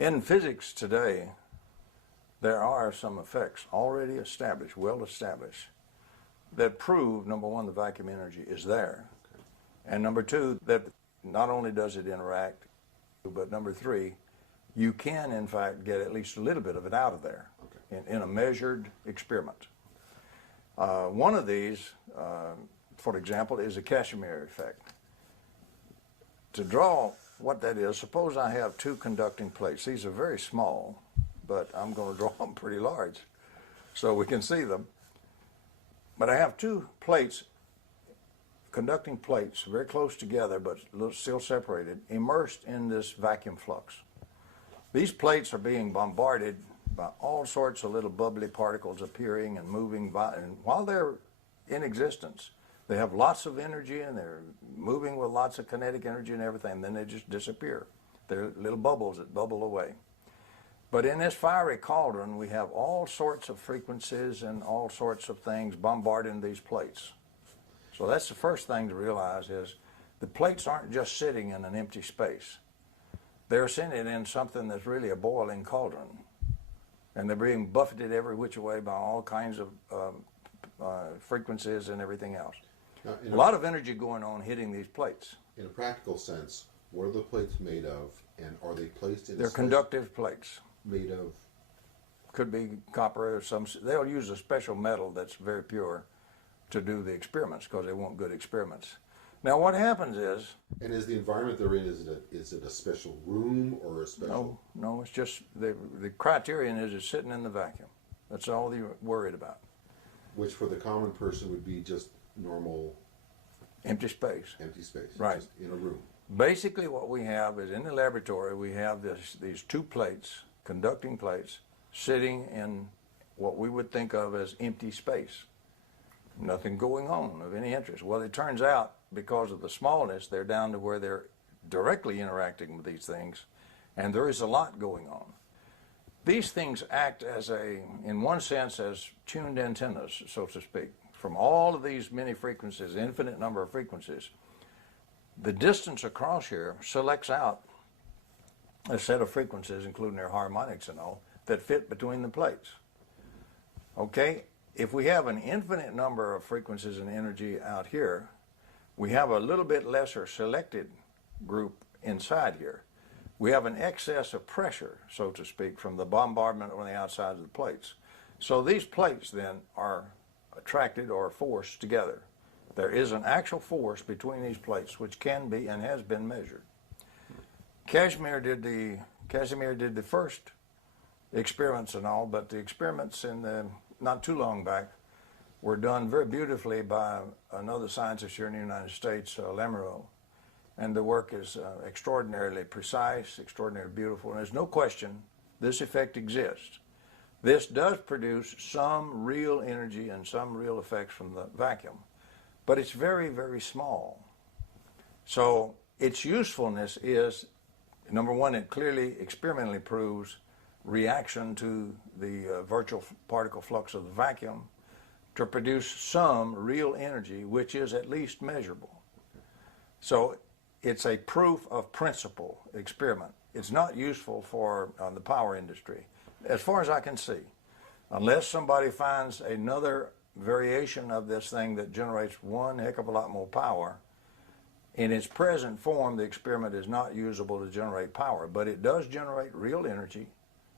In physics today, there are some effects already established, well established, that prove, number one, the vacuum energy is there, and number two, that not only does it interact, but number three, you can in fact get at least a little bit of it out of there in a measured experiment. One of these, for example, is a Casimir effect. To draw what that is, suppose I have two conducting plates. These are very small, but I'm going to draw them pretty large so we can see them. But I have two plates, conducting plates, very close together but still separated, immersed in this vacuum flux. These plates are being bombarded by all sorts of little bubbly particles appearing and moving by, and while they're in existence, they have lots of energy and they're moving with lots of kinetic energy and everything, and then they just disappear. They're little bubbles that bubble away. But in this fiery cauldron, we have all sorts of frequencies and all sorts of things bombarding these plates. So that's the first thing to realize is the plates aren't just sitting in an empty space. They're sitting in something that's really a boiling cauldron. And they're being buffeted every which way by all kinds of frequencies and everything else. Now, a lot of energy going on hitting these plates. In a practical sense, what are the plates made of, and are they placed in? They're conductive plates. Made of? Could be copper or some. They'll use a special metal that's very pure to do the experiments because they want good experiments. Now, what happens is. And is the environment they're in, is it a special room or a special? No, it's just the criterion is it's sitting in the vacuum. That's all you're worried about. Which for the common person would be just normal. Empty space. Empty space. Right. Just in a room. Basically, what we have is in the laboratory we have these two plates, conducting plates, sitting in what we would think of as empty space. Nothing going on of any interest. Well, it turns out because of the smallness, they're down to where they're directly interacting with these things, and there is a lot going on. These things act as in one sense, as tuned antennas, so to speak. From all of these many frequencies, infinite number of frequencies, the distance across here selects out a set of frequencies, including their harmonics and all, that fit between the plates. Okay? If we have an infinite number of frequencies and energy out here, we have a little bit lesser selected group inside here. We have an excess of pressure, so to speak, from the bombardment on the outside of the plates. So these plates then are attracted or forced together. There is an actual force between these plates which can be and has been measured. Casimir did the first experiments and all, but the experiments not too long back were done very beautifully by another scientist here in the United States, Lamoureux. And the work is extraordinarily precise, extraordinarily beautiful, and there's no question this effect exists. This does produce some real energy and some real effects from the vacuum, but it's very, very small. So its usefulness is, number one, it clearly experimentally proves reaction to the virtual particle flux of the vacuum to produce some real energy which is at least measurable. So it's a proof of principle experiment. It's not useful for the power industry, as far as I can see, unless somebody finds another variation of this thing that generates one heck of a lot more power. In its present form, the experiment is not usable to generate power, but it does generate real energy.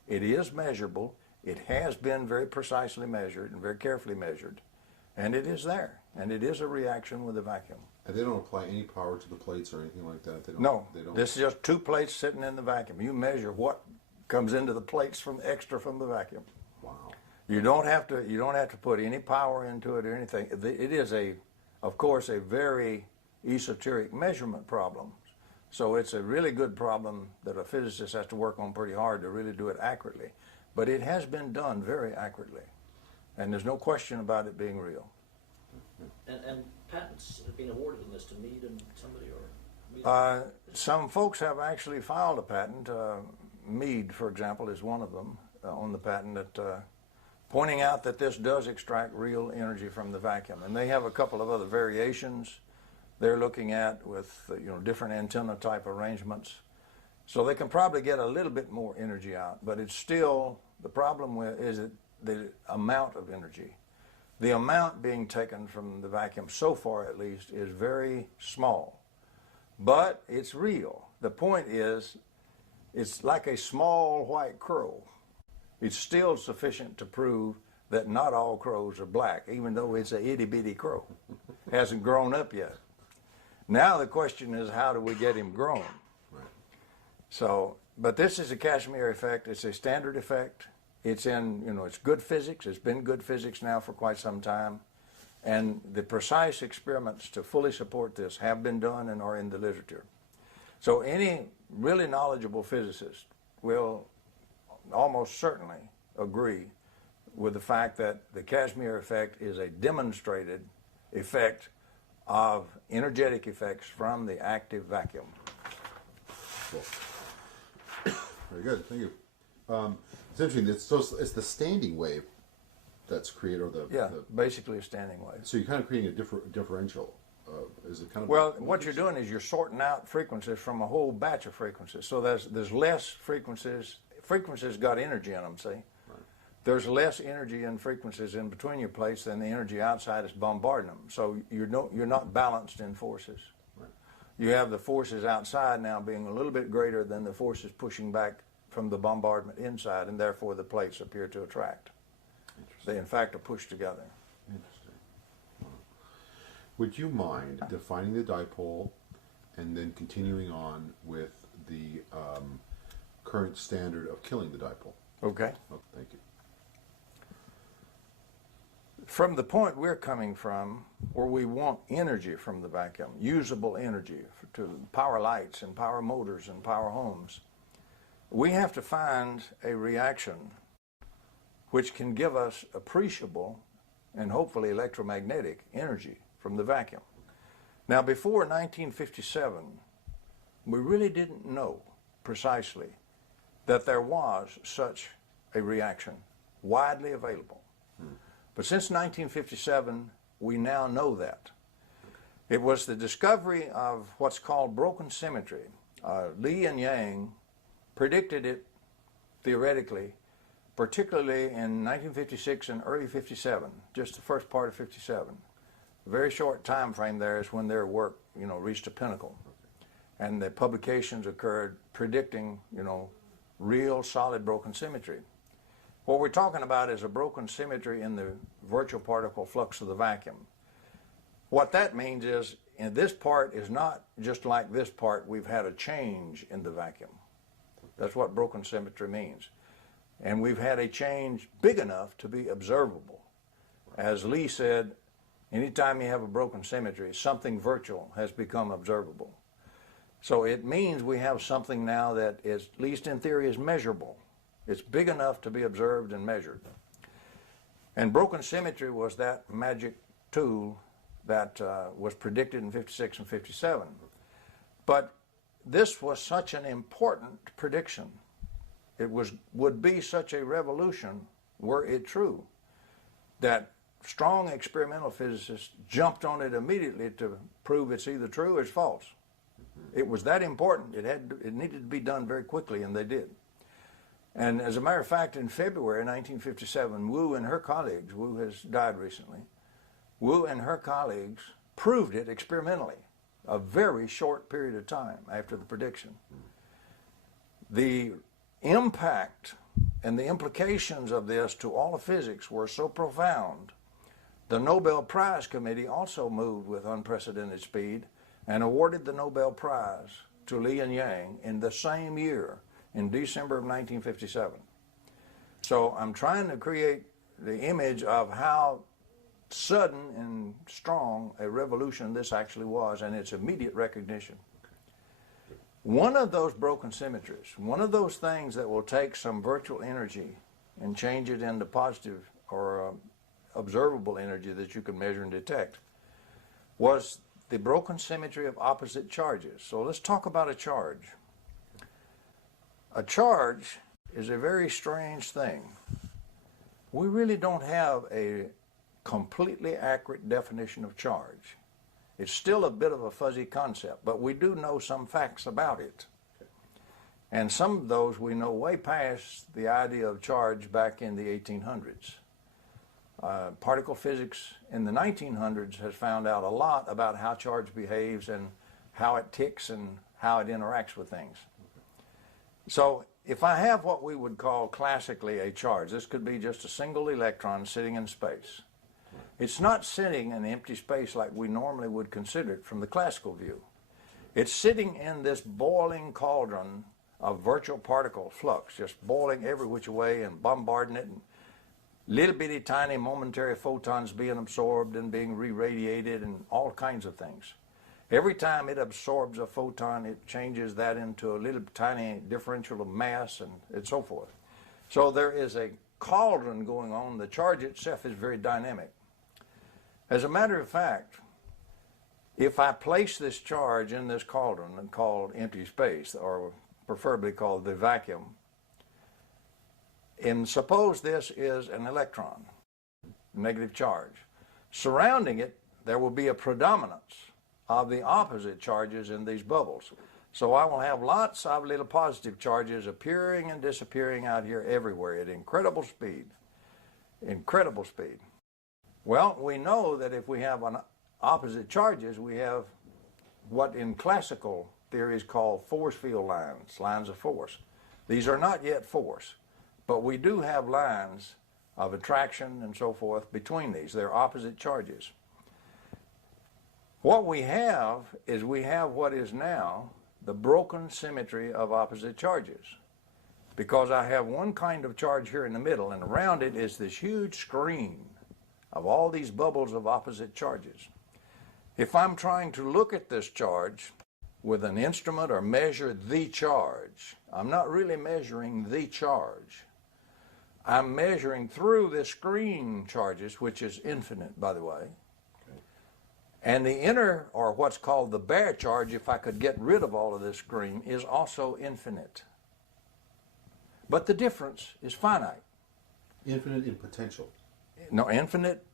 It is measurable. It has been very precisely measured and very carefully measured, and it is there, and it is a reaction with the vacuum. And they don't apply any power to the plates or anything like that? They don't, no, they don't. This is just two plates sitting in the vacuum. You measure what comes into the plates from extra from the vacuum. Wow. You don't have to put any power into it or anything. It is of course, a very esoteric measurement problem. So it's a really good problem that a physicist has to work on pretty hard to really do it accurately. But it has been done very accurately, and there's no question about it being real. And patents have been awarded on this to Mead and somebody, or? Some folks have actually filed a patent. Mead, for example, is one of them on the patent that pointing out that this does extract real energy from the vacuum. And they have a couple of other variations they're looking at with different antenna type arrangements. So they can probably get a little bit more energy out, but it's still, the problem with is it the amount of energy. The amount being taken from the vacuum, so far at least, is very small. But it's real. The point is, it's like a small white crow. It's still sufficient to prove that not all crows are black, even though it's a itty-bitty crow. Hasn't grown up yet. Now the question is, how do we get him grown? Right. So, but this is a Casimir effect. It's a standard effect. It's in, it's good physics. It's been good physics now for quite some time. And the precise experiments to fully support this have been done and are in the literature. So any really knowledgeable physicist will almost certainly agree with the fact that the Casimir effect is a demonstrated effect of energetic effects from the active vacuum. Cool. Very good. Thank you. It's interesting. It's the standing wave that's created, or basically a standing wave. So you're kind of creating a differential. Is it kind of well? What you're doing is you're sorting out frequencies from a whole batch of frequencies. So there's less frequencies. Frequencies got energy in them. See, right. There's less energy in frequencies in between your plates than the energy outside is bombarding them. So you're not balanced in forces. Right. You have the forces outside now being a little bit greater than the forces pushing back from the bombardment inside, and therefore the plates appear to attract. They, in fact, are pushed together. Interesting. Would you mind defining the dipole and then continuing on with the current standard of killing the dipole? Okay. Oh, thank you. From the point we're coming from, where we want energy from the vacuum, usable energy to power lights and power motors and power homes, we have to find a reaction which can give us appreciable and hopefully electromagnetic energy from the vacuum. Now, before 1957, we really didn't know precisely that there was such a reaction widely available. But since 1957, we now know that. It was the discovery of what's called broken symmetry. Li and Yang predicted it theoretically, particularly in 1956 and early 57, just the first part of 57. A very short time frame there is when their work, reached a pinnacle. And the publications occurred predicting, real solid broken symmetry. What we're talking about is a broken symmetry in the virtual particle flux of the vacuum. What that means is, this part is not just like this part, we've had a change in the vacuum. That's what broken symmetry means. And we've had a change big enough to be observable. As Lee said, anytime you have a broken symmetry, something virtual has become observable. So it means we have something now that is, at least in theory, is measurable. It's big enough to be observed and measured. And broken symmetry was that magic tool that was predicted in 56 and 57. But this was such an important prediction. It would be such a revolution, were it true, that strong experimental physicists jumped on it immediately to prove it's either true or it's false. It was that important. It needed to be done very quickly, and they did. And as a matter of fact, in February 1957, Wu and her colleagues, Wu has died recently, Wu and her colleagues proved it experimentally, a very short period of time after the prediction. The impact and the implications of this to all of physics were so profound, the Nobel Prize Committee also moved with unprecedented speed and awarded the Nobel Prize to Li and Yang in the same year, in December of 1957. So I'm trying to create the image of how sudden and strong a revolution this actually was, and its immediate recognition. One of those broken symmetries, one of those things that will take some virtual energy and change it into positive or observable energy that you can measure and detect, was the broken symmetry of opposite charges. So let's talk about a charge. A charge is a very strange thing. We really don't have a completely accurate definition of charge. It's still a bit of a fuzzy concept, but we do know some facts about it. And some of those we know way past the idea of charge back in the 1800s. Particle physics in the 1900s has found out a lot about how charge behaves and how it ticks and how it interacts with things. So if I have what we would call classically a charge, this could be just a single electron sitting in space. It's not sitting in empty space like we normally would consider it from the classical view. It's sitting in this boiling cauldron of virtual particle flux, just boiling every which way and bombarding it, and little bitty tiny momentary photons being absorbed and being re-radiated and all kinds of things. Every time it absorbs a photon, it changes that into a little tiny differential of mass and so forth. So there is a cauldron going on. The charge itself is very dynamic. As a matter of fact, if I place this charge in this cauldron called empty space, or preferably called the vacuum, and suppose this is an electron, negative charge. Surrounding it, there will be a predominance of the opposite charges in these bubbles. So I will have lots of little positive charges appearing and disappearing out here everywhere at incredible speed. Incredible speed. Well, we know that if we have opposite charges, we have what in classical theory is called force field lines, lines of force. These are not yet force, but we do have lines of attraction and so forth between these. They're opposite charges. What we have is we have what is now the broken symmetry of opposite charges, because I have one kind of charge here in the middle, and around it is this huge screen of all these bubbles of opposite charges. If I'm trying to look at this charge with an instrument or measure the charge, I'm not really measuring the charge. I'm measuring through this screen charges, which is infinite, by the way. And the inner, or what's called the bare charge, if I could get rid of all of this screen, is also infinite. But the difference is finite. Infinite in potential. No, infinite,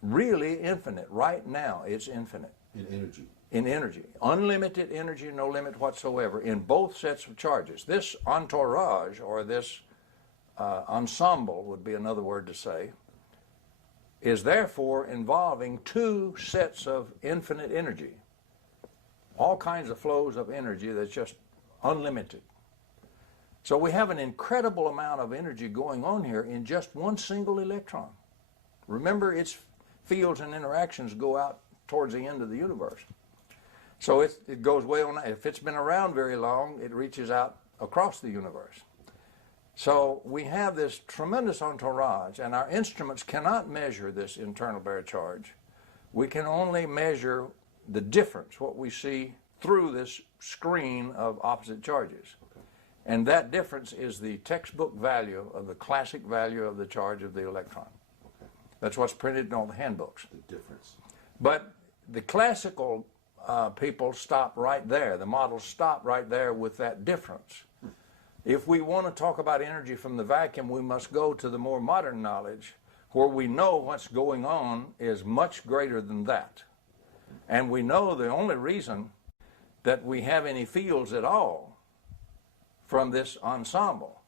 really infinite. Right now, it's infinite. In energy. In energy. Unlimited energy, no limit whatsoever, in both sets of charges. This entourage, or this ensemble would be another word to say, is therefore involving two sets of infinite energy. All kinds of flows of energy that's just unlimited. So we have an incredible amount of energy going on here in just one single electron. Remember, its fields and interactions go out towards the end of the universe. So it goes way on. If it's been around very long, it reaches out across the universe. So we have this tremendous entourage, and our instruments cannot measure this internal bare charge. We can only measure the difference, what we see through this screen of opposite charges. Okay. And that difference is the textbook value of the classic value of the charge of the electron. Okay. That's what's printed in all the handbooks. The difference. But the classical people stop right there. The models stop right there with that difference. If we want to talk about energy from the vacuum, we must go to the more modern knowledge where we know what's going on is much greater than that. And we know the only reason that we have any fields at all from this ensemble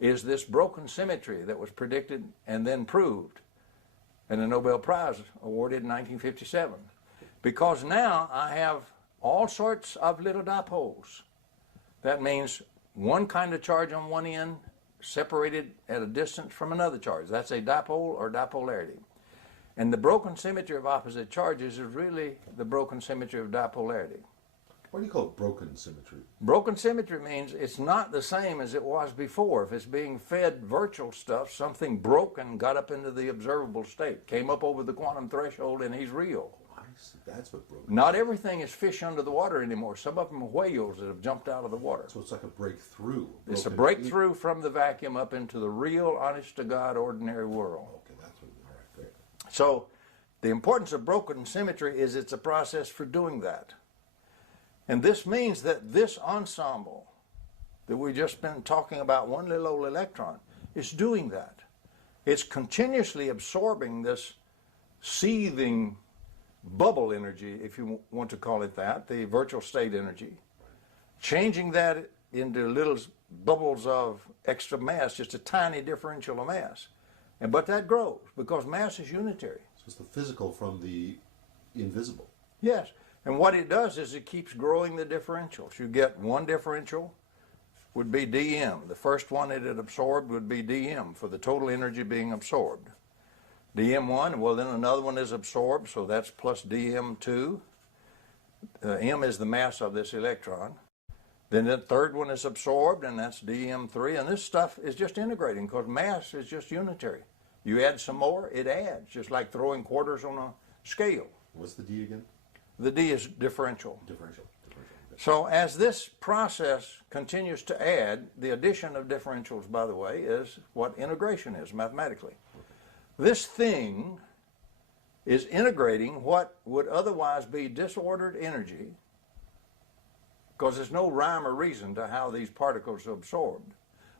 is this broken symmetry that was predicted and then proved, and the Nobel Prize awarded in 1957. Because now I have all sorts of little dipoles. That means one kind of charge on one end separated at a distance from another charge. That's a dipole or dipolarity. And the broken symmetry of opposite charges is really the broken symmetry of dipolarity. What do you call broken symmetry? Broken symmetry means it's not the same as it was before. If it's being fed virtual stuff, something broken got up into the observable state, came up over the quantum threshold, and he's real. That's what broken. Not everything is fish under the water anymore. Some of them are whales that have jumped out of the water. So it's like a breakthrough. It's a breakthrough from the vacuum up into the real, honest-to-God, ordinary world. Okay, that's what. All right, great. So the importance of broken symmetry is it's a process for doing that. And this means that this ensemble that we've just been talking about, one little old electron, is doing that. It's continuously absorbing this seething bubble energy, if you want to call it that, the virtual state energy, changing that into little bubbles of extra mass, just a tiny differential of mass. But that grows because mass is unitary. So it's the physical from the invisible. Yes. And what it does is it keeps growing the differentials. You get one differential would be dm. The first one that it absorbed would be dm for the total energy being absorbed. dm1, well then another one is absorbed, so that's plus dm2. M is the mass of this electron. Then the third one is absorbed, and that's dm3. And this stuff is just integrating because mass is just unitary. You add some more, it adds, just like throwing quarters on a scale. What's the D again? The D is differential. Differential. So as this process continues to add, the addition of differentials, by the way, is what integration is mathematically. This thing is integrating what would otherwise be disordered energy, because there's no rhyme or reason to how these particles are absorbed.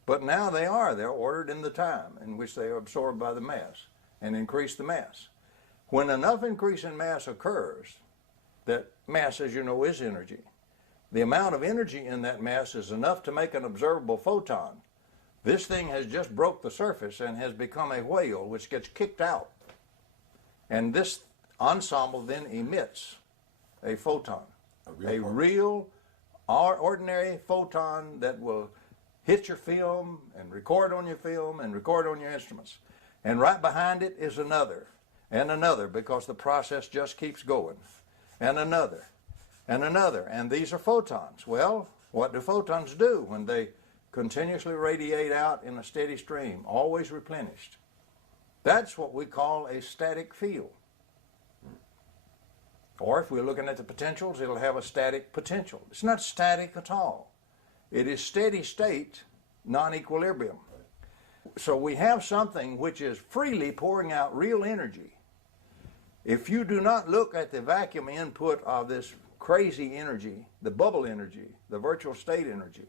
But now they are. They're ordered in the time in which they are absorbed by the mass and increase the mass. When enough increase in mass occurs, that mass, as you know, is energy. The amount of energy in that mass is enough to make an observable photon. This thing has just broke the surface and has become a whale which gets kicked out. And this ensemble then emits a photon, a real ordinary photon that will hit your film and record on your film and record on your instruments. And right behind it is another and another, because the process just keeps going, and another and another. And these are photons. Well, what do photons do when they continuously radiate out in a steady stream, always replenished? That's what we call a static field. Or if we're looking at the potentials, it'll have a static potential. It's not static at all. It is steady state, non-equilibrium. So we have something which is freely pouring out real energy. If you do not look at the vacuum input of this crazy energy, the bubble energy, the virtual state energy,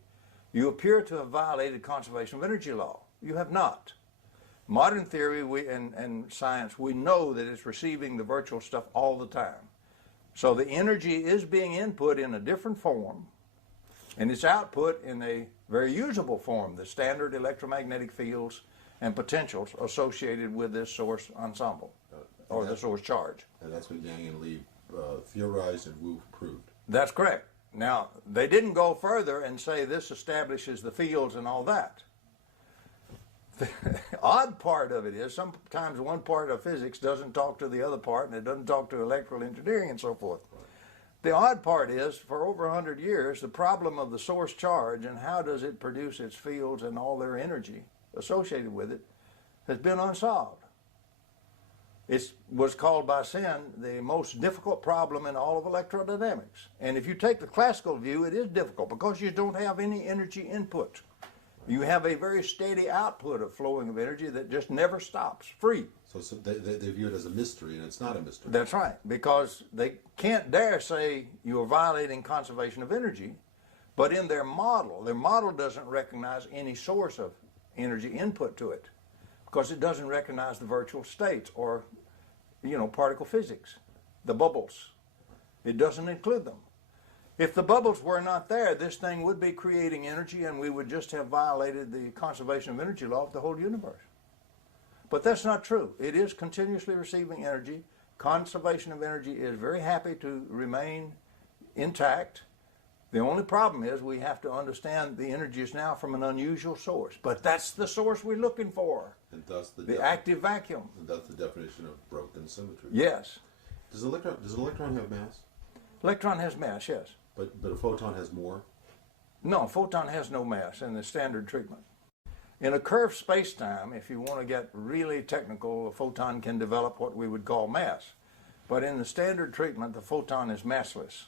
you appear to have violated conservation of energy law. You have not. Modern theory and science, we know that it's receiving the virtual stuff all the time. So the energy is being input in a different form, and it's output in a very usable form, the standard electromagnetic fields and potentials associated with this source ensemble, or the source charge. And that's what Yang and Lee theorized and Wu proved. That's correct. Now, they didn't go further and say this establishes the fields and all that. The odd part of it is sometimes one part of physics doesn't talk to the other part, and it doesn't talk to electrical engineering and so forth. The odd part is, for over 100 years, the problem of the source charge and how does it produce its fields and all their energy associated with it has been unsolved. It was called by Sen the most difficult problem in all of electrodynamics. And if you take the classical view, it is difficult because you don't have any energy input. You have a very steady output of flowing of energy that just never stops, free. So they view it as a mystery, and it's not a mystery. That's right, because they can't dare say you are violating conservation of energy, but in their model doesn't recognize any source of energy input to it, because it doesn't recognize the virtual states or, particle physics, the bubbles. It doesn't include them. If the bubbles were not there, this thing would be creating energy, and we would just have violated the conservation of energy law of the whole universe. But that's not true. It is continuously receiving energy. Conservation of energy is very happy to remain intact. The only problem is we have to understand the energy is now from an unusual source. But that's the source we're looking for, And thus the active vacuum. And that's the definition of broken symmetry. Yes. Does an electron have mass? Electron has mass, yes. But a photon has more? No, a photon has no mass in the standard treatment. In a curved space-time, if you want to get really technical, a photon can develop what we would call mass. But in the standard treatment, the photon is massless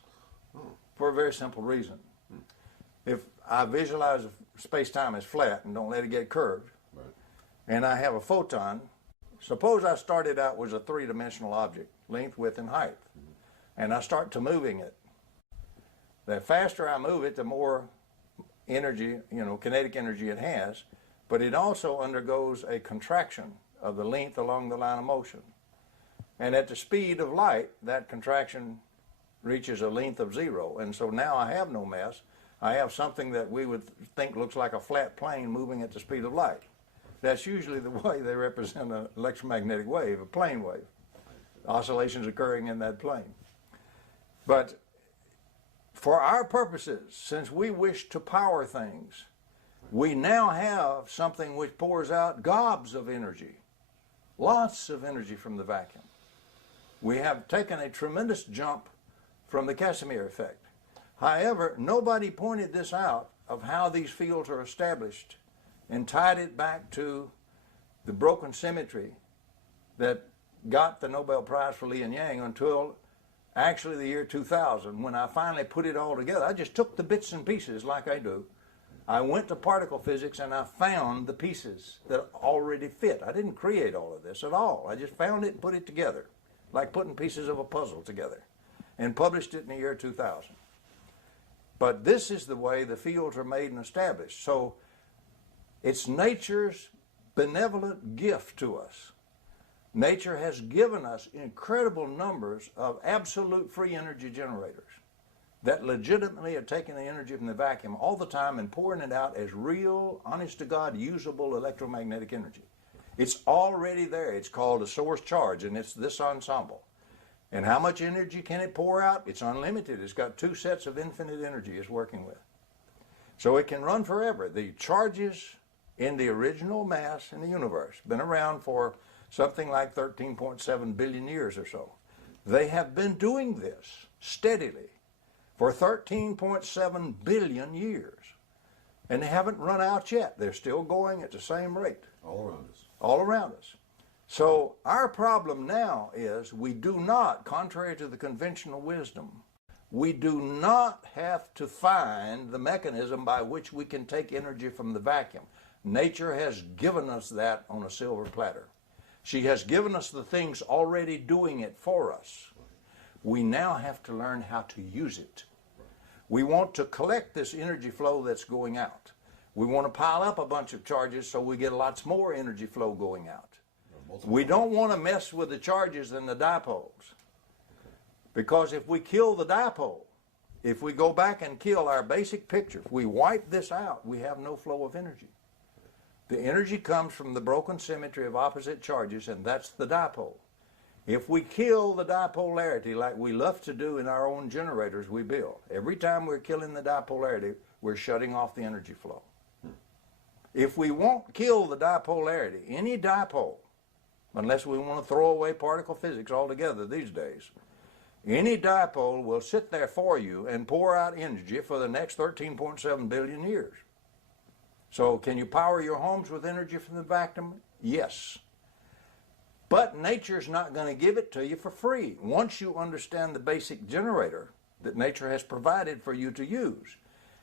for a very simple reason. If I visualize space-time as flat and don't let it get curved, and I have a photon, suppose I started out with a three-dimensional object, length, width, and height, and I start to moving it. The faster I move it, the more energy, kinetic energy it has, but it also undergoes a contraction of the length along the line of motion. And at the speed of light, that contraction reaches a length of 0, and so now I have no mass, I have something that we would think looks like a flat plane moving at the speed of light. That's usually the way they represent an electromagnetic wave, a plane wave. Oscillations occurring in that plane. But for our purposes, since we wish to power things, we now have something which pours out gobs of energy, lots of energy from the vacuum. We have taken a tremendous jump from the Casimir effect. However, nobody pointed this out of how these fields are established and tied it back to the broken symmetry that got the Nobel Prize for Li and Yang until actually the year 2000, when I finally put it all together. I just took the bits and pieces like I do. I went to particle physics and I found the pieces that already fit. I didn't create all of this at all. I just found it and put it together, like putting pieces of a puzzle together, and published it in the year 2000. But this is the way the fields are made and established. So it's nature's benevolent gift to us. Nature has given us incredible numbers of absolute free energy generators that legitimately are taking the energy from the vacuum all the time and pouring it out as real, honest-to-God, usable electromagnetic energy. It's already there. It's called a source charge, and it's this ensemble. And how much energy can it pour out? It's unlimited. It's got two sets of infinite energy it's working with. So it can run forever. The charges in the original mass in the universe been around for something like 13.7 billion years or so. They have been doing this steadily for 13.7 billion years. And they haven't run out yet. They're still going at the same rate. All around us. All around us. So our problem now is we do not, contrary to the conventional wisdom, we do not have to find the mechanism by which we can take energy from the vacuum. Nature has given us that on a silver platter. She has given us the things already doing it for us. We now have to learn how to use it. We want to collect this energy flow that's going out. We want to pile up a bunch of charges so we get lots more energy flow going out. We don't want to mess with the charges and the dipoles. Because if we kill the dipole, if we go back and kill our basic picture, if we wipe this out, we have no flow of energy. The energy comes from the broken symmetry of opposite charges, and that's the dipole. If we kill the dipolarity like we love to do in our own generators we build, every time we're killing the dipolarity, we're shutting off the energy flow. If we won't kill the dipolarity, any dipole, unless we want to throw away particle physics altogether these days, any dipole will sit there for you and pour out energy for the next 13.7 billion years. So can you power your homes with energy from the vacuum? Yes. But nature's not going to give it to you for free. Once you understand the basic generator that nature has provided for you to use,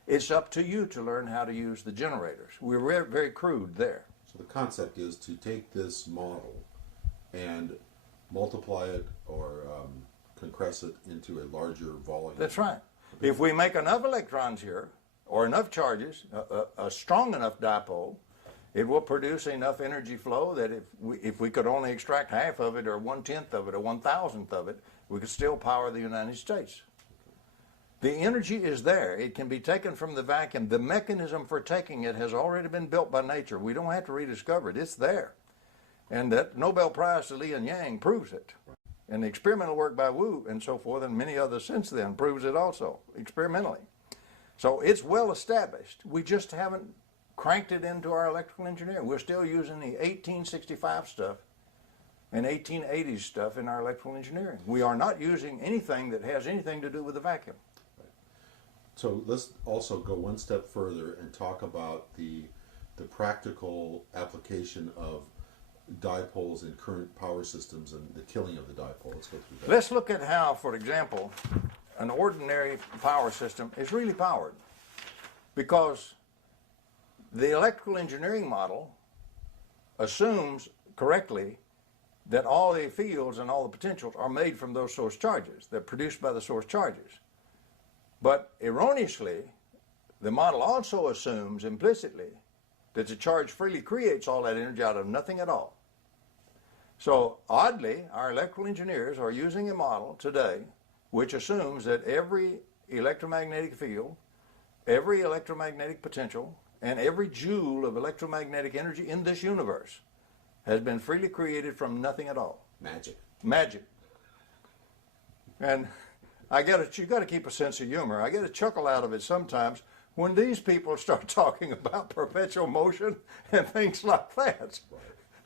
it's up to you to learn how to use the generators. We're very crude there. So the concept is to take this model and multiply it or compress it into a larger volume. That's right. If we make enough electrons here, or enough charges, a strong enough dipole, it will produce enough energy flow that if we could only extract half of it or 1/10 of it or 1,000th of it, we could still power the United States. The energy is there. It can be taken from the vacuum. The mechanism for taking it has already been built by nature. We don't have to rediscover it. It's there. And that Nobel Prize to Li and Yang proves it. And the experimental work by Wu and so forth, and many others since then, proves it also, experimentally. So it's well established. We just haven't cranked it into our electrical engineering. We're still using the 1865 stuff and 1880s stuff in our electrical engineering. We are not using anything that has anything to do with the vacuum. So let's also go one step further and talk about the practical application of dipoles in current power systems and the killing of the dipole. Let's go through that. Let's look at how, for example, an ordinary power system is really powered, because the electrical engineering model assumes correctly that all the fields and all the potentials are made from those source charges. They're produced by the source charges. But erroneously, the model also assumes implicitly that the charge freely creates all that energy out of nothing at all. So oddly, our electrical engineers are using a model today which assumes that every electromagnetic field every electromagnetic potential and every joule of electromagnetic energy in this universe has been freely created from nothing at all. Magic. Magic. And you got to keep a sense of humor. I get a chuckle out of it sometimes when these people start talking about perpetual motion and things like that.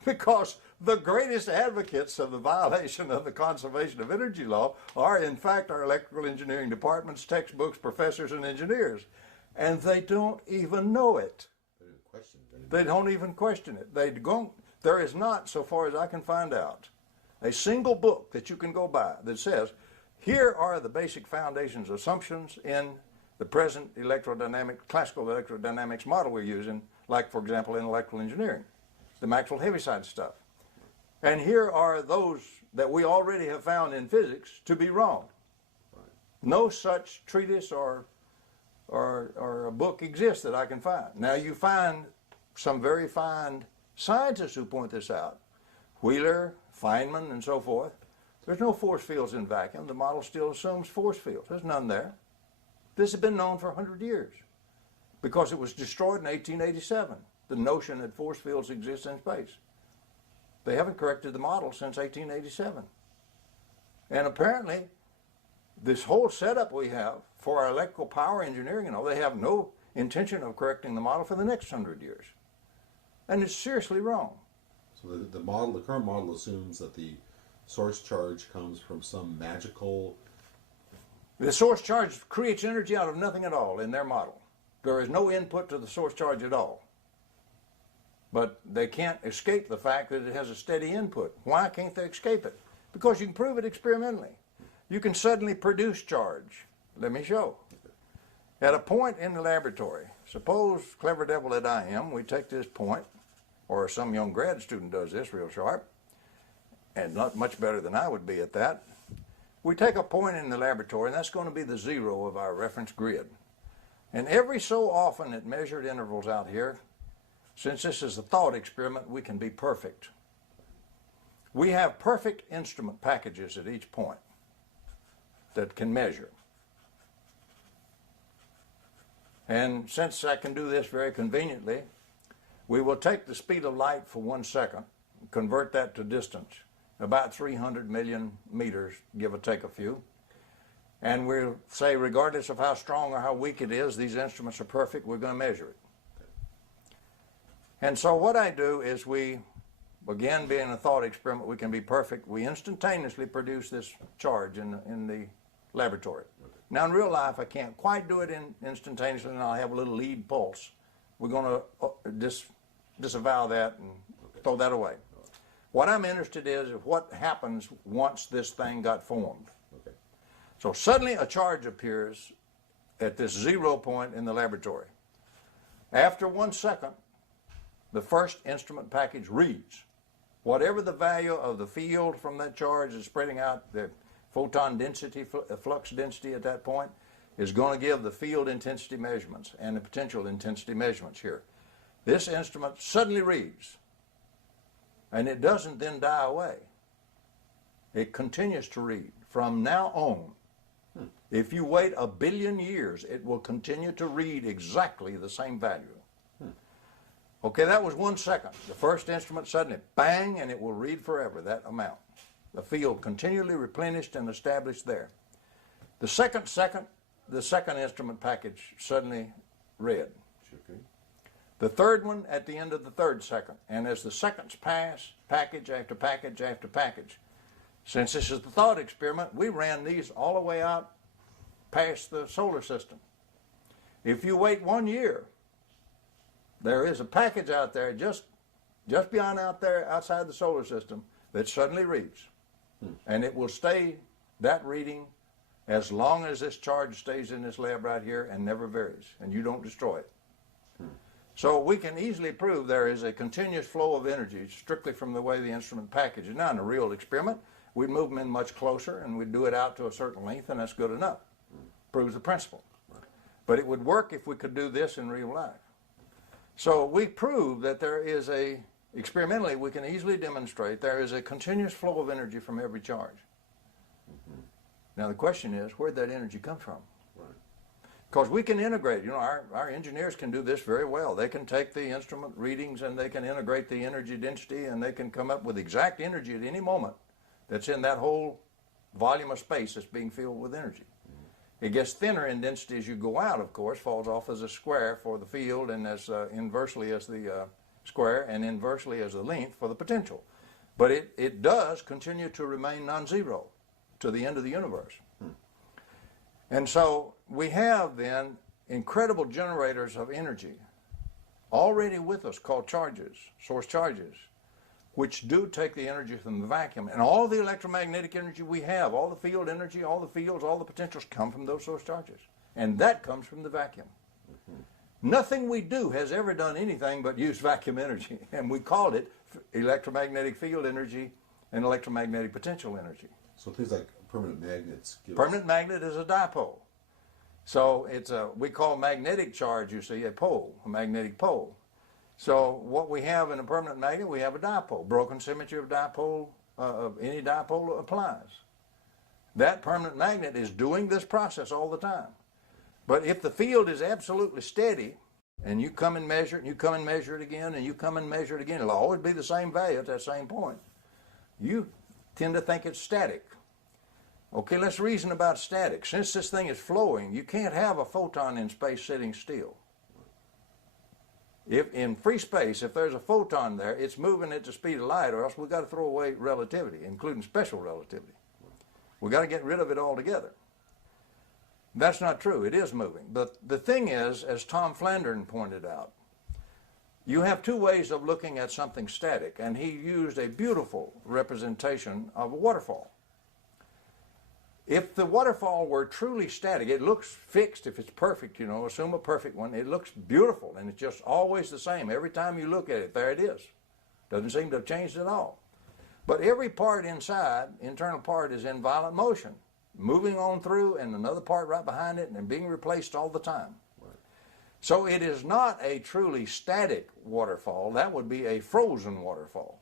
Because the greatest advocates of the violation of the conservation of energy law are, in fact, our electrical engineering departments, textbooks, professors, and engineers. And they don't even know it. They don't even question it. There is not, so far as I can find out, a single book that you can go by that says, here are the basic foundations, assumptions in the present classical electrodynamics model we're using, like, for example, in electrical engineering, the Maxwell Heaviside stuff. And here are those that we already have found in physics to be wrong. No such treatise or a book exists that I can find. Now, you find some very fine scientists who point this out, Wheeler, Feynman, and so forth. There's no force fields in vacuum. The model still assumes force fields. There's none there. This has been known for 100 years because it was destroyed in 1887, the notion that force fields exist in space. They haven't corrected the model since 1887. And apparently, this whole setup we have for our electrical power engineering, they have no intention of correcting the model for the next 100 years. And it's seriously wrong. So the current model assumes that the source charge comes from some magical... The source charge creates energy out of nothing at all in their model. There is no input to the source charge at all. But they can't escape the fact that it has a steady input. Why can't they escape it? Because you can prove it experimentally. You can suddenly produce charge. Let me show. At a point in the laboratory, suppose, clever devil that I am, we take this point, or some young grad student does this real sharp, and not much better than I would be at that. We take a point in the laboratory, and that's going to be the zero of our reference grid. And every so often at measured intervals out here, since this is a thought experiment, we can be perfect. We have perfect instrument packages at each point that can measure. And since I can do this very conveniently, we will take the speed of light for 1 second, convert that to distance, about 300 million meters, give or take a few. And we'll say, regardless of how strong or how weak it is, these instruments are perfect, we're going to measure it. And so what I do is again, being a thought experiment, we can be perfect. We instantaneously produce this charge in the laboratory. Now, in real life, I can't quite do it instantaneously, and I'll have a little lead pulse. We're going to disavow that and throw that away. What I'm interested in is what happens once this thing got formed. Okay. So suddenly a charge appears at this 0 point in the laboratory. After 1 second, the first instrument package reads. Whatever the value of the field from that charge is spreading out, the photon density, flux density at that point, is going to give the field intensity measurements and the potential intensity measurements here. This instrument suddenly reads, and it doesn't then die away. It continues to read from now on. If you wait 1 billion years, it will continue to read exactly the same value. Okay, that was 1 second. The first instrument suddenly, bang, and it will read forever, that amount. The field continually replenished and established there. The second instrument package suddenly read. Okay. The third one at the end of the 3rd second. And as the seconds pass, package after package after package. Since this is the thought experiment, we ran these all the way out past the solar system. If you wait 1 year, there is a package out there just beyond out there outside the solar system that suddenly reads. And it will stay that reading as long as this charge stays in this lab right here and never varies, and you don't destroy it. So we can easily prove there is a continuous flow of energy strictly from the way the instrument package is. Now, in a real experiment, we'd move them in much closer and we'd do it out to a certain length, and that's good enough. Proves the principle. But it would work if we could do this in real life. So we prove that there is experimentally, we can easily demonstrate there is a continuous flow of energy from every charge. Now the question is, where'd that energy come from? Because we can integrate, you know, our engineers can do this very well. They can take the instrument readings and they can integrate the energy density and they can come up with exact energy at any moment that's in that whole volume of space that's being filled with energy. It gets thinner in density as you go out, of course, falls off as a square for the field and as inversely as the square and inversely as the length for the potential. But it does continue to remain non-zero to the end of the universe. And so we have then incredible generators of energy already with us called charges, source charges, which do take the energy from the vacuum. And all the electromagnetic energy we have, all the field energy, all the fields, all the potentials come from those source charges. And that comes from the vacuum. Nothing we do has ever done anything but use vacuum energy. And we called it electromagnetic field energy and electromagnetic potential energy. So things like permanent magnets. Permanent magnet is a dipole. So it's we call magnetic charge, you see, a pole, a magnetic pole. So what we have in a permanent magnet, we have a dipole. Broken symmetry of dipole, of any dipole applies. That permanent magnet is doing this process all the time. But if the field is absolutely steady, and you come and measure it, and you come and measure it again, and you come and measure it again, it'll always be the same value at that same point. You tend to think it's static. Okay, let's reason about static. Since this thing is flowing, you can't have a photon in space sitting still. If in free space, if there's a photon there, it's moving at the speed of light, or else we've got to throw away relativity, including special relativity. We've got to get rid of it altogether. That's not true. It is moving. But the thing is, as Tom Flandern pointed out, you have two ways of looking at something static, and he used a beautiful representation of a waterfall. If the waterfall were truly static, it looks fixed if it's perfect, you know, assume a perfect one. It looks beautiful, and it's just always the same. Every time you look at it, there it is. Doesn't seem to have changed at all. But every part inside, internal part, is in violent motion, moving on through, and another part right behind it, and being replaced all the time. Right. So it is not a truly static waterfall. That would be a frozen waterfall.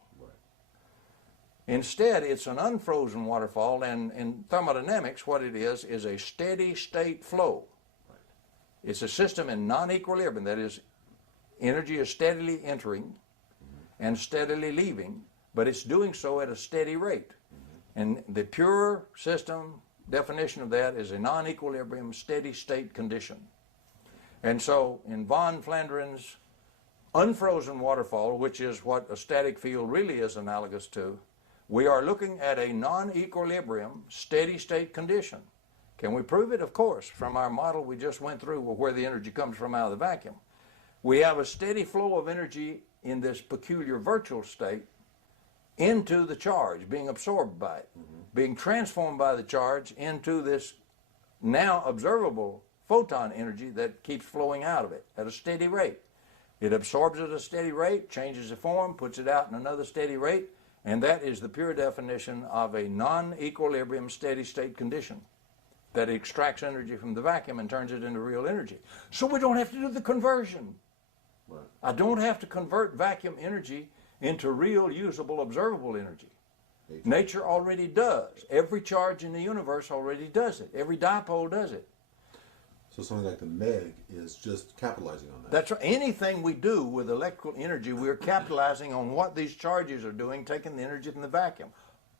Instead, it's an unfrozen waterfall, and in thermodynamics, what it is a steady state flow. Right. It's a system in non-equilibrium. That is, energy is steadily entering and steadily leaving, but it's doing so at a steady rate. And the pure system definition of that is a non-equilibrium steady state condition. And so in von Flandren's unfrozen waterfall, which is what a static field really is analogous to, we are looking at a non-equilibrium, steady-state condition. Can we prove it? Of course, from our model we just went through where the energy comes from out of the vacuum. We have a steady flow of energy in this peculiar virtual state into the charge, being absorbed by it, being transformed by the charge into this now observable photon energy that keeps flowing out of it at a steady rate. It absorbs at a steady rate, changes the form, puts it out in another steady rate, and that is the pure definition of a non-equilibrium steady-state condition that extracts energy from the vacuum and turns it into real energy. So we don't have to do the conversion. Right. I don't have to convert vacuum energy into real, usable, observable energy. Nature already does. Every charge in the universe already does it. Every dipole does it. So something like the MEG is just capitalizing on that. That's right. Anything we do with electrical energy, we're capitalizing on what these charges are doing, taking the energy from the vacuum.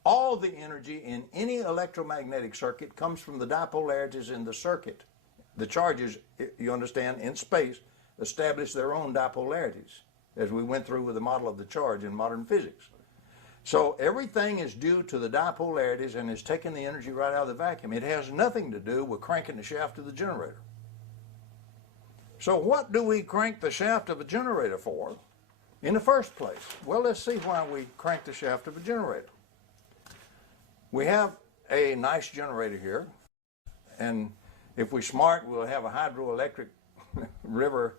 All the energy in any electromagnetic circuit comes from the dipolarities in the circuit. The charges, you understand, in space establish their own dipolarities, as we went through with the model of the charge in modern physics. So everything is due to the dipolarities and is taking the energy right out of the vacuum. It has nothing to do with cranking the shaft of the generator. So what do we crank the shaft of a generator for in the first place? Well, let's see why we crank the shaft of a generator. We have a nice generator here, and if we're smart, we'll have a hydroelectric river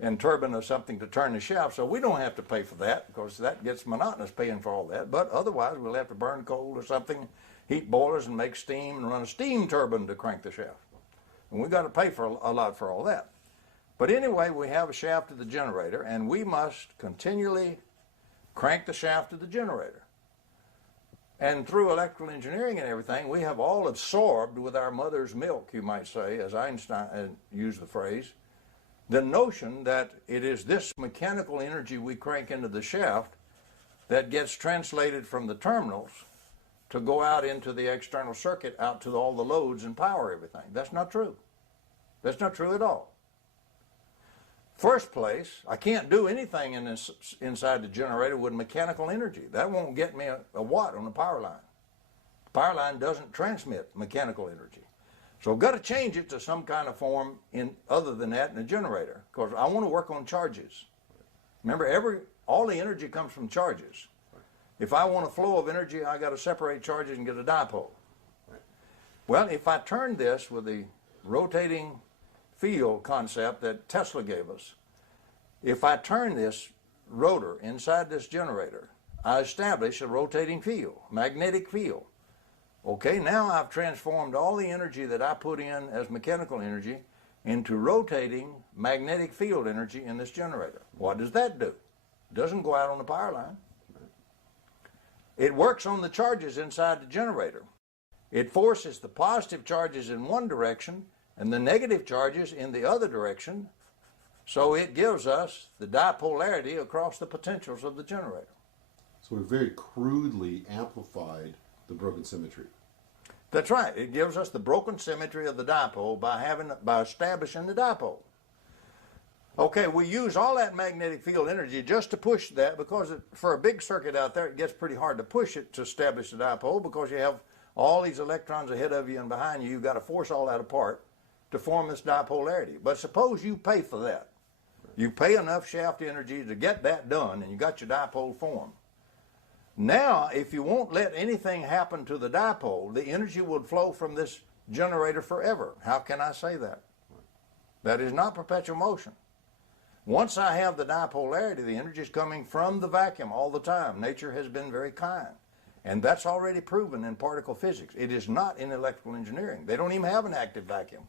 and turbine or something to turn the shaft, so we don't have to pay for that because that gets monotonous paying for all that. But otherwise, we'll have to burn coal or something, heat boilers and make steam and run a steam turbine to crank the shaft. And we've got to pay for a lot for all that. But anyway, we have a shaft of the generator, and we must continually crank the shaft of the generator. And through electrical engineering and everything, we have all absorbed with our mother's milk, you might say, as Einstein used the phrase, the notion that it is this mechanical energy we crank into the shaft that gets translated from the terminals to go out into the external circuit, out to all the loads and power everything. That's not true. That's not true at all. First place, I can't do anything inside the generator with mechanical energy. That won't get me a watt on the power line. The power line doesn't transmit mechanical energy. So I've got to change it to some kind of form other than that in the generator, because I want to work on charges. Remember, all the energy comes from charges. If I want a flow of energy, I got to separate charges and get a dipole. Well, if I turn this with the rotating field concept that Tesla gave us, if I turn this rotor inside this generator, I establish a rotating field, magnetic field. Okay, now I've transformed all the energy that I put in as mechanical energy into rotating magnetic field energy in this generator. What does that do? It doesn't go out on the power line. It works on the charges inside the generator. It forces the positive charges in one direction and the negative charges in the other direction, so it gives us the dipolarity across the potentials of the generator. So we very crudely amplified the broken symmetry. That's right. It gives us the broken symmetry of the dipole by establishing the dipole. Okay, we use all that magnetic field energy just to push that, because for a big circuit out there, it gets pretty hard to push it to establish the dipole, because you have all these electrons ahead of you and behind you. You've got to force all that apart to form this dipolarity. But suppose you pay for that. You pay enough shaft energy to get that done, and you got your dipole formed. Now, if you won't let anything happen to the dipole, the energy would flow from this generator forever. How can I say that? That is not perpetual motion. Once I have the dipolarity, the energy is coming from the vacuum all the time. Nature has been very kind. And that's already proven in particle physics. It is not in electrical engineering. They don't even have an active vacuum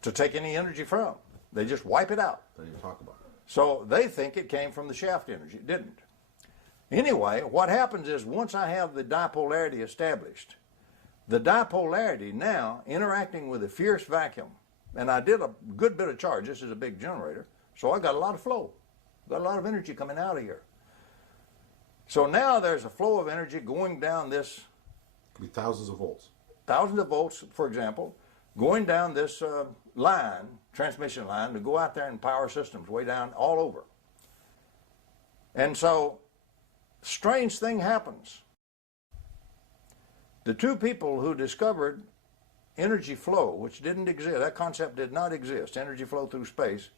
to take any energy from. They just wipe it out. Don't even talk about it. So they think it came from the shaft energy. It didn't. Anyway, what happens is, once I have the dipolarity established, the dipolarity now interacting with a fierce vacuum, and I did a good bit of charge. This is a big generator, so I got a lot of flow. Got a lot of energy coming out of here. So now there's a flow of energy going down this. Could be thousands of volts. Thousands of volts, for example, going down this line, transmission line, to go out there in power systems way down all over. And so, strange thing happens. The two people who discovered energy flow, which didn't exist, that concept did not exist, energy flow through space,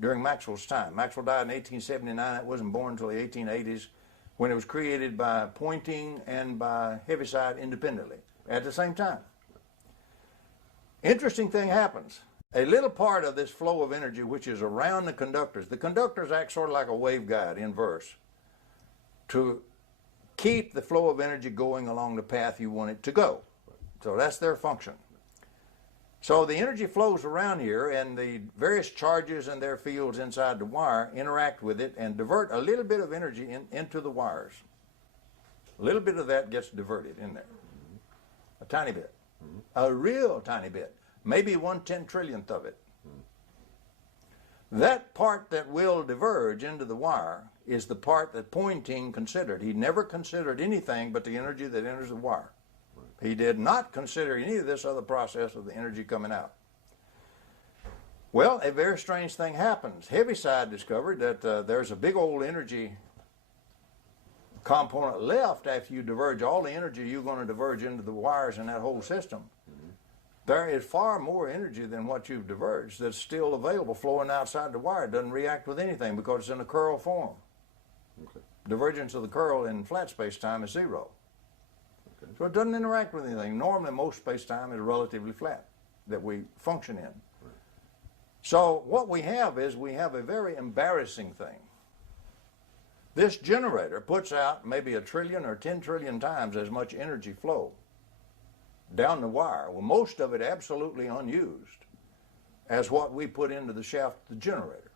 during Maxwell's time. Maxwell died in 1879. It wasn't born until the 1880s, when it was created by Poynting and by Heaviside independently at the same time. Interesting thing happens. A little part of this flow of energy, which is around the conductors act sort of like a waveguide, inverse, to keep the flow of energy going along the path you want it to go. So that's their function. So the energy flows around here, and the various charges and their fields inside the wire interact with it and divert a little bit of energy into the wires. A little bit of that gets diverted in there. A tiny bit. A real tiny bit. Maybe 1/10 trillionth of it. That part that will diverge into the wire is the part that Poynting considered. He never considered anything but the energy that enters the wire. He did not consider any of this other process of the energy coming out. Well, a very strange thing happens. Heaviside discovered that there's a big old energy component left after you diverge all the energy you're going to diverge into the wires in that whole system. There is far more energy than what you've diverged that's still available flowing outside the wire. It doesn't react with anything because it's in a curl form. Okay. Divergence of the curl in flat space-time is zero. Okay. So it doesn't interact with anything. Normally, most space-time is relatively flat that we function in. Right. So what we have is we have a very embarrassing thing. This generator puts out maybe 1 trillion or 10 trillion times as much energy flow down the wire, well, most of it absolutely unused, as what we put into the shaft of the generator.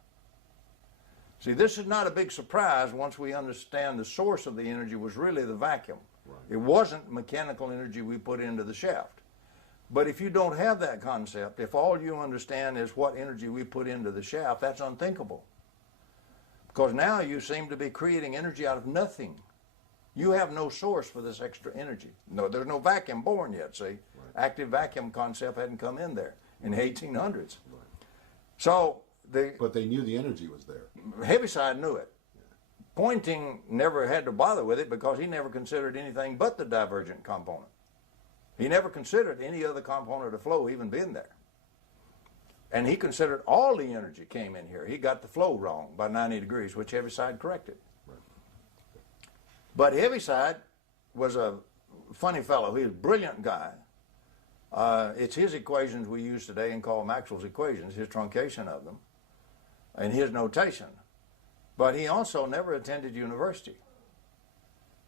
See, this is not a big surprise once we understand the source of the energy was really the vacuum. Right. It wasn't mechanical energy we put into the shaft. But if you don't have that concept, if all you understand is what energy we put into the shaft, that's unthinkable. Because now you seem to be creating energy out of nothing. You have no source for this extra energy. No, there's no vacuum born yet, see? Right. Active vacuum concept hadn't come in there in the 1800s. Right. So but they knew the energy was there. Heaviside knew it. Pointing never had to bother with it because he never considered anything but the divergent component. He never considered any other component of flow even being there. And he considered all the energy came in here. He got the flow wrong by 90 degrees, which Heaviside corrected. Right. But Heaviside was a funny fellow. He was a brilliant guy. It's his equations we use today and call Maxwell's equations, his truncation of them, and his notation. But he also never attended university.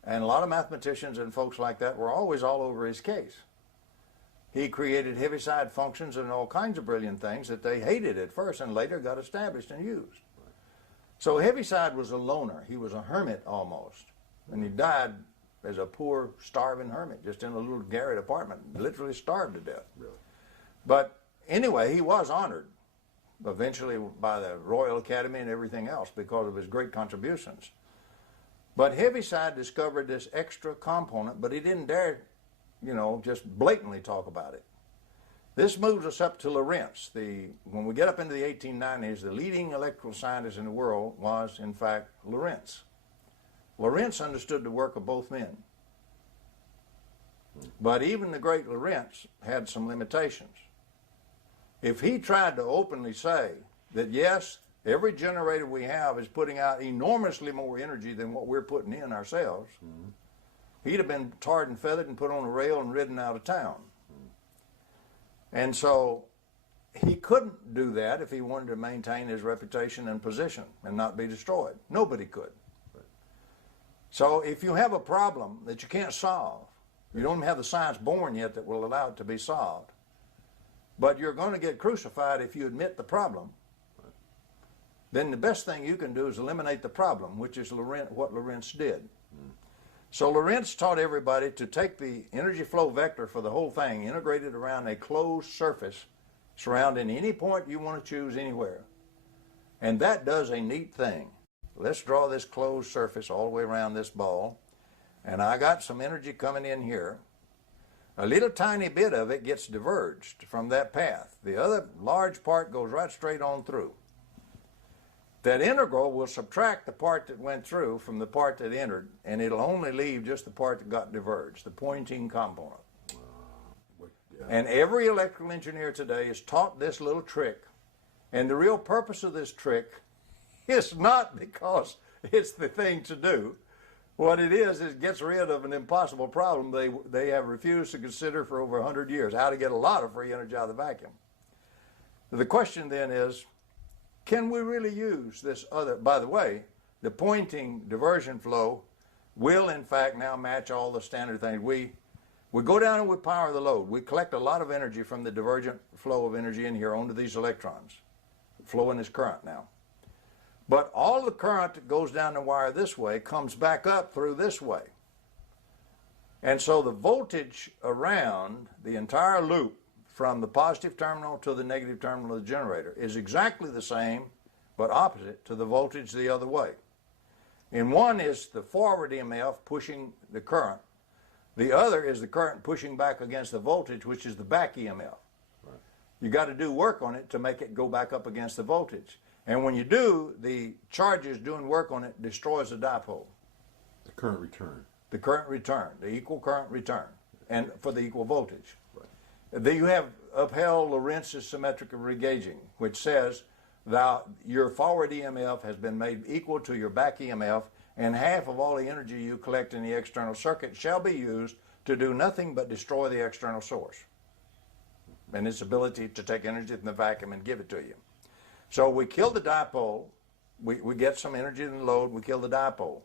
And a lot of mathematicians and folks like that were always all over his case. He created Heaviside functions and all kinds of brilliant things that they hated at first and later got established and used. So Heaviside was a loner. He was a hermit almost. And he died as a poor, starving hermit, just in a little garret apartment, literally starved to death. Really? But anyway, he was honored eventually by the Royal Academy and everything else because of his great contributions. But Heaviside discovered this extra component, but he didn't dare, just blatantly talk about it. This moves us up to Lorentz. When we get up into the 1890s, the leading electrical scientist in the world was, in fact, Lorentz. Lorentz understood the work of both men. But even the great Lorentz had some limitations. If he tried to openly say that, yes, every generator we have is putting out enormously more energy than what we're putting in ourselves, he'd have been tarred and feathered and put on a rail and ridden out of town. And so he couldn't do that if he wanted to maintain his reputation and position and not be destroyed. Nobody could. So if you have a problem that you can't solve, you don't even have the science born yet that will allow it to be solved, but you're going to get crucified if you admit the problem, then the best thing you can do is eliminate the problem, which is what Lorentz did. So Lorentz taught everybody to take the energy flow vector for the whole thing, integrate it around a closed surface surrounding any point you want to choose anywhere. And that does a neat thing. Let's draw this closed surface all the way around this ball, and I got some energy coming in here. A little tiny bit of it gets diverged from that path. The other large part goes right straight on through. That integral will subtract the part that went through from the part that entered, and it'll only leave just the part that got diverged, the pointing component. And every electrical engineer today is taught this little trick, and the real purpose of this trick is not because it's the thing to do. What it is gets rid of an impossible problem they have refused to consider for over 100 years, how to get a lot of free energy out of the vacuum. The question then is, can we really use this other? By the way, the pointing diversion flow will in fact now match all the standard things. We go down and we power the load. We collect a lot of energy from the divergent flow of energy in here onto these electrons, flowing as current now. But all the current that goes down the wire this way comes back up through this way. And so the voltage around the entire loop from the positive terminal to the negative terminal of the generator is exactly the same but opposite to the voltage the other way. In one is the forward EMF pushing the current. The other is the current pushing back against the voltage, which is the back EMF. Right. You got to do work on it to make it go back up against the voltage. And when you do, the charges doing work on it destroys the dipole. The current return. The current return, the equal current return, and for the equal voltage. Right. You have upheld Lorentz's symmetrical regauging, which says that your forward EMF has been made equal to your back EMF, and half of all the energy you collect in the external circuit shall be used to do nothing but destroy the external source and its ability to take energy from the vacuum and give it to you. So we kill the dipole, we get some energy in the load, we kill the dipole.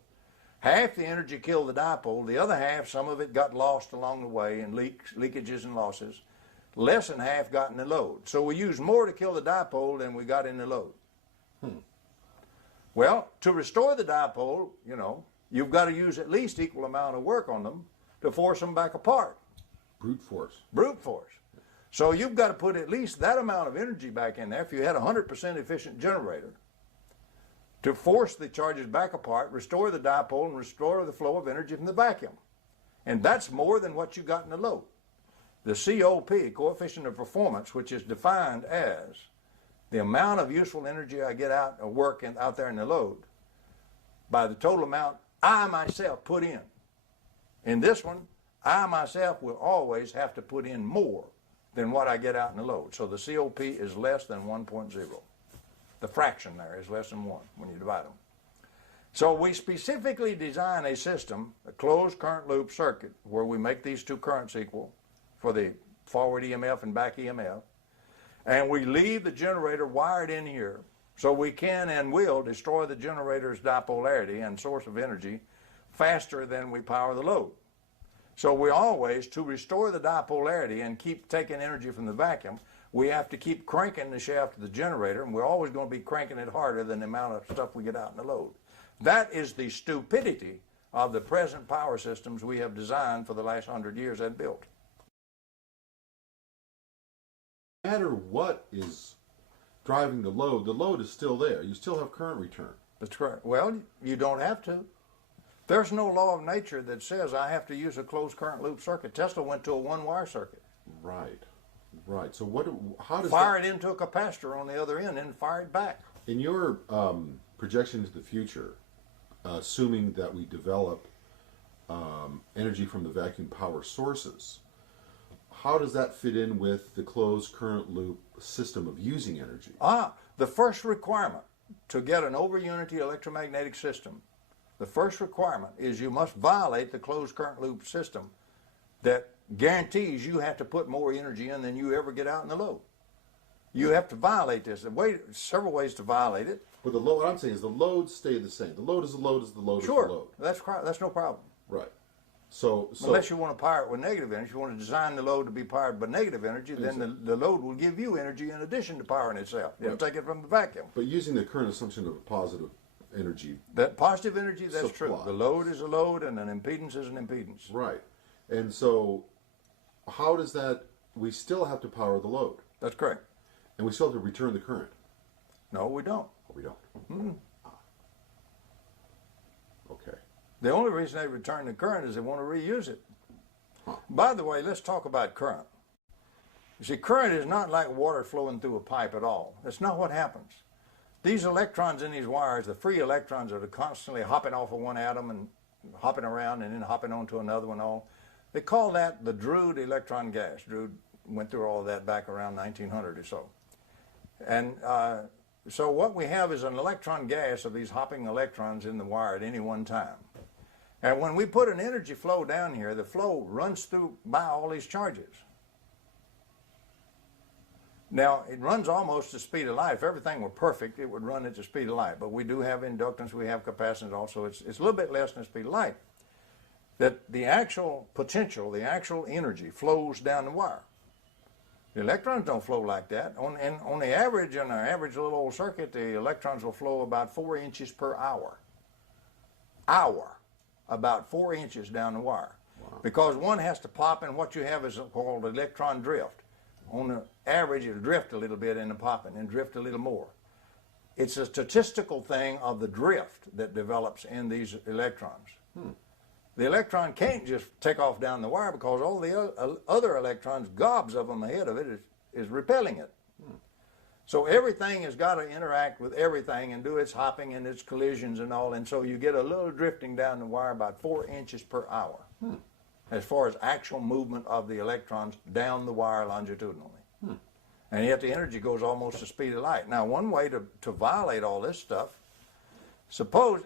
Half the energy killed the dipole, the other half, some of it got lost along the way in leakages and losses. Less than half got in the load. So we used more to kill the dipole than we got in the load. Well, to restore the dipole, you've got to use at least equal amount of work on them to force them back apart. Brute force. Brute force. So you've got to put at least that amount of energy back in there. If you had a 100% efficient generator to force the charges back apart, restore the dipole, and restore the flow of energy from the vacuum. And that's more than what you got in the load. The COP, coefficient of performance, which is defined as the amount of useful energy I get out of work out there in the load by the total amount I myself put in. In this one, I myself will always have to put in more than what I get out in the load. So the COP is less than 1.0. The fraction there is less than 1 when you divide them. So we specifically design a system, a closed current loop circuit, where we make these two currents equal for the forward EMF and back EMF, and we leave the generator wired in here so we can and will destroy the generator's dipolarity and source of energy faster than we power the load. So we always, to restore the dipolarity and keep taking energy from the vacuum, we have to keep cranking the shaft of the generator, and we're always going to be cranking it harder than the amount of stuff we get out in the load. That is the stupidity of the present power systems we have designed for the last 100 years and built. No matter what is driving the load is still there. You still have current return. That's correct. Well, you don't have to. There's no law of nature that says I have to use a closed current loop circuit. Tesla went to a one-wire circuit. Right. Right. So how does fire it into a capacitor on the other end and fire it back. In your projection into the future, assuming that we develop energy from the vacuum power sources, how does that fit in with the closed current loop system of using energy? The first requirement to get an over-unity electromagnetic system, the first requirement is you must violate the closed current loop system that guarantees you have to put more energy in than you ever get out in the load. You have to violate this. Several ways to violate it. But the load, what I'm saying is the loads stay the same. The load is the load is the load Sure, is the load. that's no problem. Right. So unless you want to power it with negative energy, you want to design the load to be powered by negative energy, then the load will give you energy in addition to powering itself. It'll take it from the vacuum. But using the current assumption of positive energy. That positive energy, that's supply. true. The load is a load and an impedance is an impedance. Right. And so how does that, we still have to power the load. That's correct. And we still have to return the current. No, we don't. Oh, we don't. Mm-hmm. Okay. The only reason they return the current is they want to reuse it. Huh. By the way, let's talk about current. You see, current is not like water flowing through a pipe at all. That's not what happens. These electrons in these wires, the free electrons are constantly hopping off of one atom and hopping around and then hopping onto another one all. They call that the Drude electron gas. Drude went through all of that back around 1900 or so. And so what we have is an electron gas of these hopping electrons in the wire at any one time. And when we put an energy flow down here, the flow runs through by all these charges. Now, it runs almost the speed of light. If everything were perfect, it would run at the speed of light. But we do have inductance, we have capacitance also. It's a little bit less than the speed of light. That the actual potential, the actual energy flows down the wire. The electrons don't flow like that. On the average, in our average little old circuit, the electrons will flow about 4 inches per hour. About 4 inches down the wire. Wow. Because one has to pop, and what you have is called electron drift. On the average, it'll drift a little bit in the popping and drift a little more. It's a statistical thing of the drift that develops in these electrons. The electron can't just take off down the wire because all the other electrons, gobs of them ahead of it, is repelling it. So everything has got to interact with everything and do its hopping and its collisions and all, and so you get a little drifting down the wire about 4 inches per hour as far as actual movement of the electrons down the wire longitudinally. And yet the energy goes almost the speed of light. Now, one way to violate all this stuff, suppose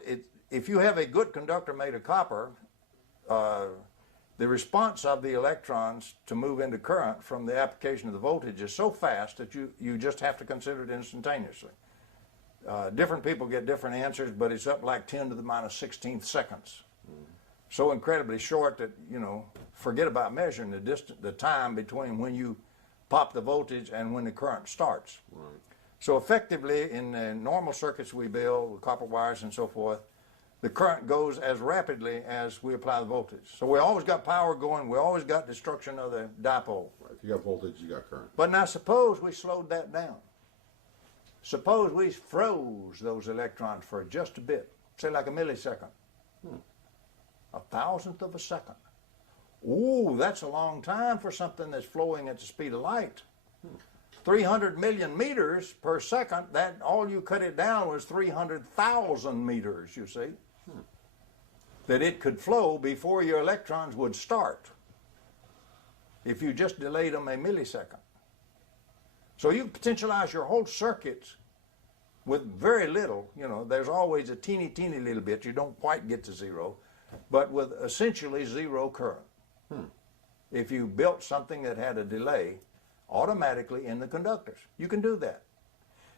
if you have a good conductor made of copper, the response of the electrons to move into current from the application of the voltage is so fast that you just have to consider it instantaneously. Different people get different answers, but it's up like 10 to the minus 16th seconds. So incredibly short that, forget about measuring the time between when you pop the voltage and when the current starts. Right. So effectively, in the normal circuits we build with copper wires and so forth, the current goes as rapidly as we apply the voltage. So we always got power going, we always got destruction of the dipole. Right. If you got voltage, you got current. But now suppose we slowed that down. Suppose we froze those electrons for just a bit, say like a millisecond, a thousandth of a second. Ooh, that's a long time for something that's flowing at the speed of light. 300 million meters per second, that all you cut it down was 300,000 meters, you see, that it could flow before your electrons would start if you just delayed them a millisecond. So you potentialize your whole circuits with very little, you know, there's always a teeny little bit, you don't quite get to zero, but with essentially zero current. If you built something that had a delay automatically in the conductors, you can do that.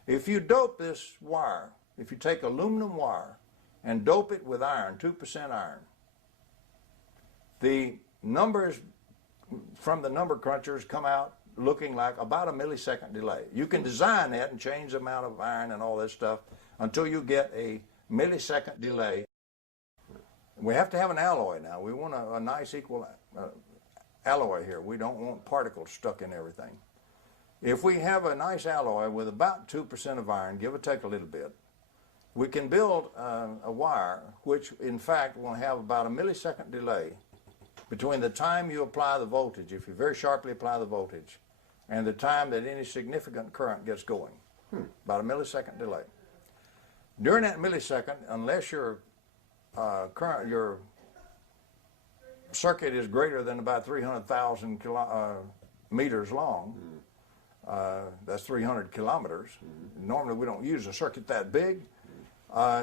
If you dope this wire, if you take aluminum wire and dope it with iron, 2% iron, the numbers from the number crunchers come out looking like about a millisecond delay. You can design that and change the amount of iron and all this stuff until you get a millisecond delay. We have to have an alloy now. We want a nice equal alloy here. We don't want particles stuck in everything. If we have a nice alloy with about 2% of iron, give or take a little bit, we can build a wire which in fact will have about a millisecond delay between the time you apply the voltage, if you very sharply apply the voltage, and the time that any significant current gets going. About a millisecond delay. During that millisecond, unless your your circuit is greater than about 300,000 meters long, that's 300 kilometers. Normally we don't use a circuit that big.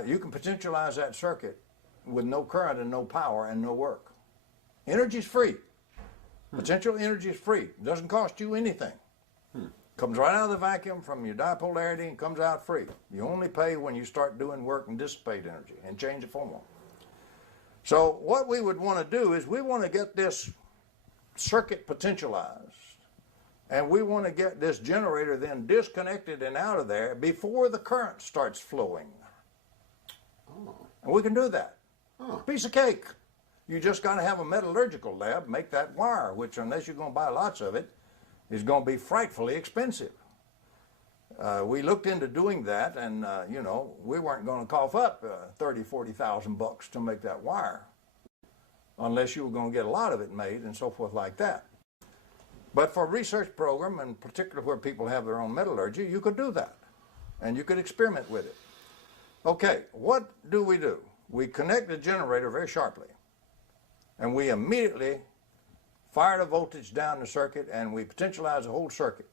You can potentialize that circuit with no current and no power and no work. Energy's free. Potential energy is free. It doesn't cost you anything. Comes right out of the vacuum from your dipolarity and comes out free. You only pay when you start doing work and dissipate energy and change the formula. So what we would want to do is we want to get this circuit potentialized, and we want to get this generator then disconnected and out of there before the current starts flowing. And we can do that. Piece of cake. You just got to have a metallurgical lab make that wire, which unless you're going to buy lots of it, is going to be frightfully expensive. We looked into doing that, and you know, we weren't going to cough up $30,000-$40,000 to make that wire, unless you were going to get a lot of it made and so forth like that. But for a research program, and particularly where people have their own metallurgy, you could do that, and you could experiment with it. Okay, what do? We connect the generator very sharply, and we immediately fire the voltage down the circuit, and we potentialize the whole circuit.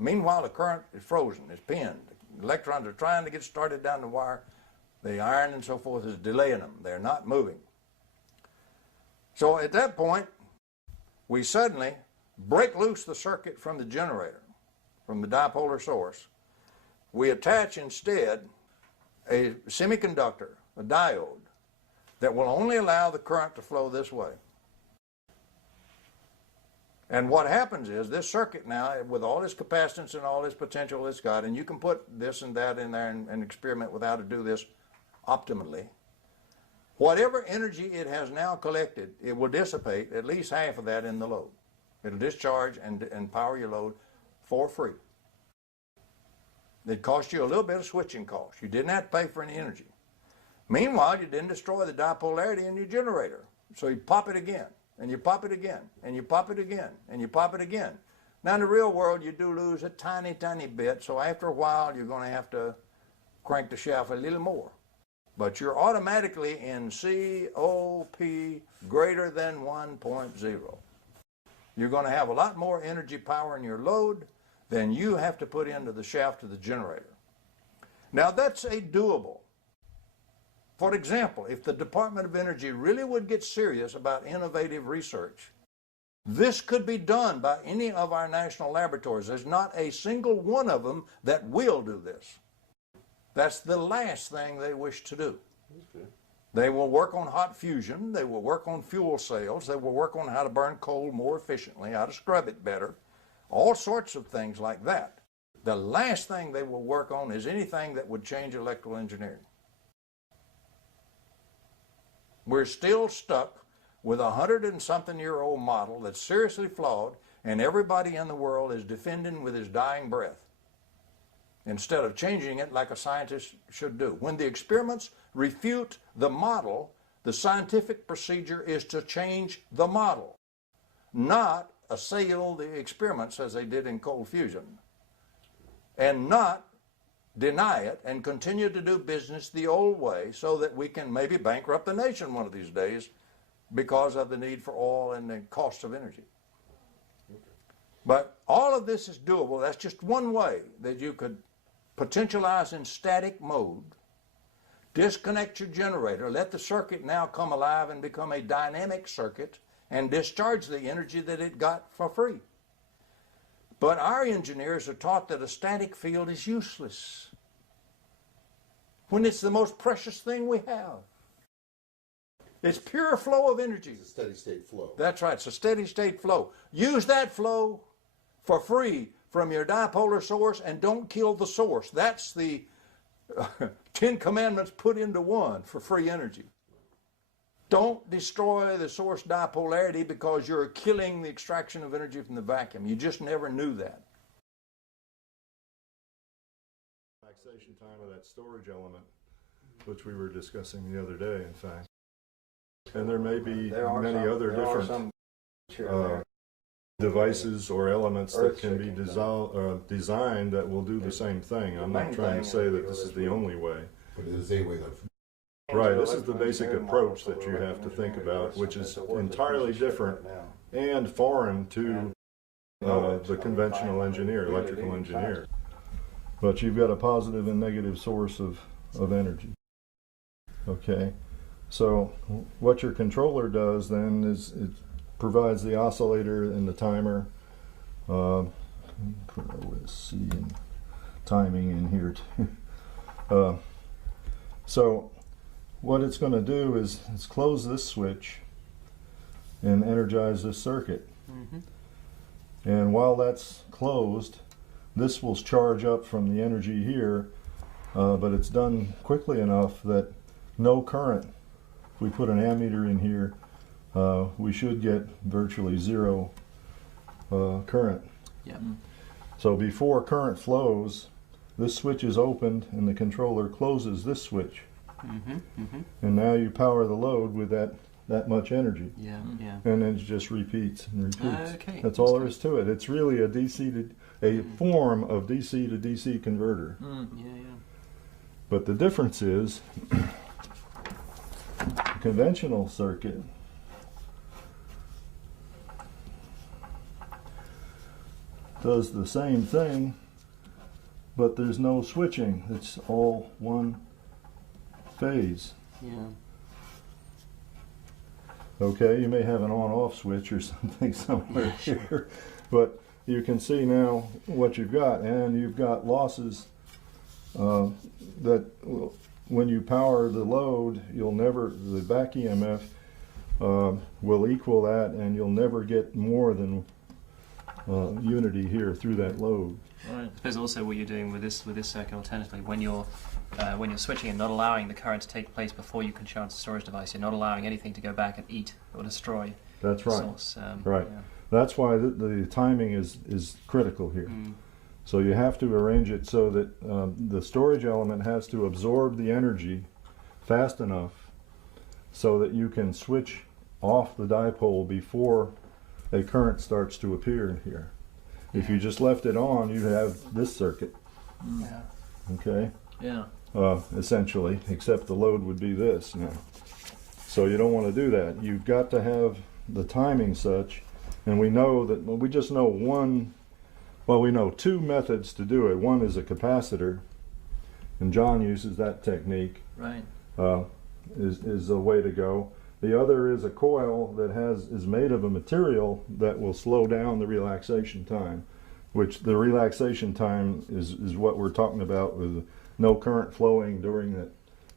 Meanwhile, the current is frozen, it's pinned. The electrons are trying to get started down the wire. The iron and so forth is delaying them. They're not moving. So at that point, we suddenly break loose the circuit from the generator, from the dipolar source. We attach instead a semiconductor, a diode, that will only allow the current to flow this way. And what happens is this circuit now, with all this capacitance and all this potential it's got, and you can put this and that in there and experiment with how to do this optimally, whatever energy it has now collected, it will dissipate at least half of that in the load. It'll discharge and power your load for free. It cost you a little bit of switching cost. You didn't have to pay for any energy. Meanwhile, you didn't destroy the dipolarity in your generator. So you pop it again. And you pop it again, and you pop it again, and you pop it again. Now in the real world, you do lose a tiny bit, so after a while, you're going to have to crank the shaft a little more. But you're automatically in COP greater than 1.0. You're going to have a lot more energy power in your load than you have to put into the shaft of the generator. Now that's a doable. For example, if the Department of Energy really would get serious about innovative research, this could be done by any of our national laboratories. There's not a single one of them that will do this. That's the last thing they wish to do. Okay. They will work on hot fusion, they will work on fuel cells, they will work on how to burn coal more efficiently, how to scrub it better, all sorts of things like that. The last thing they will work on is anything that would change electrical engineering. We're still stuck with a 100-and-something-year-old model that's seriously flawed, and everybody in the world is defending with his dying breath, instead of changing it like a scientist should do. When the experiments refute the model, the scientific procedure is to change the model, not assail the experiments as they did in cold fusion, and not deny it and continue to do business the old way so that we can maybe bankrupt the nation one of these days because of the need for oil and the cost of energy. But all of this is doable. That's just one way that you could potentialize in static mode, disconnect your generator, let the circuit now come alive and become a dynamic circuit and discharge the energy that it got for free. But our engineers are taught that a static field is useless when it's the most precious thing we have. It's pure flow of energy. It's a steady state flow. That's right, it's a steady state flow. Use that flow for free from your dipolar source and don't kill the source. That's the 10 Commandments put into one for free energy. Don't destroy the source dipolarity because you're killing the extraction of energy from the vacuum. You just never knew that. Relaxation time of that storage element, which we were discussing the other day, in fact. And there may be many other different devices or elements that can be designed that will do the same thing. I'm not trying to say that this is the only way. But it is a way of... Right, this is the basic approach that you have to think about, which is entirely different and foreign to the conventional engineer, electrical engineer. But you've got a positive and negative source of energy. Okay, so what your controller does then is it provides the oscillator and the timer. Put OSC and timing in here too. So what it's going to do is it's close this switch and energize this circuit. And while that's closed, this will charge up from the energy here, but it's done quickly enough that no current. If we put an ammeter in here, we should get virtually zero current. Yeah. So before current flows, this switch is opened and the controller closes this switch. And now you power the load with that much energy. Yeah, yeah. And then it just repeats and repeats. Okay. That's all there is to it. It's really a form of DC to DC converter. Yeah, yeah. But the difference is a conventional circuit does the same thing, but there's no switching. It's all one phase. Yeah. Okay, you may have an on-off switch or something somewhere here, but you can see now what you've got, and you've got losses that when you power the load, the back EMF will equal that, and you'll never get more than unity here through that load. Right. I suppose also what you're doing with this circuit alternatively, when you're switching and not allowing the current to take place before you can charge the storage device, you're not allowing anything to go back and eat or destroy That's the right. source. Right. Yeah. That's why the timing is critical here. So you have to arrange it so that the storage element has to absorb the energy fast enough so that you can switch off the dipole before a current starts to appear here. If you just left it on, you'd have this circuit. Yeah. Okay? Yeah. Essentially, except the load would be this now. So you don't want to do that. You've got to have the timing such, and we know that, well, we just know we know two methods to do it. One is a capacitor, and John uses that technique. Right. Is a way to go. The other is a coil that is made of a material that will slow down the relaxation time, which the relaxation time is what we're talking about with no current flowing during that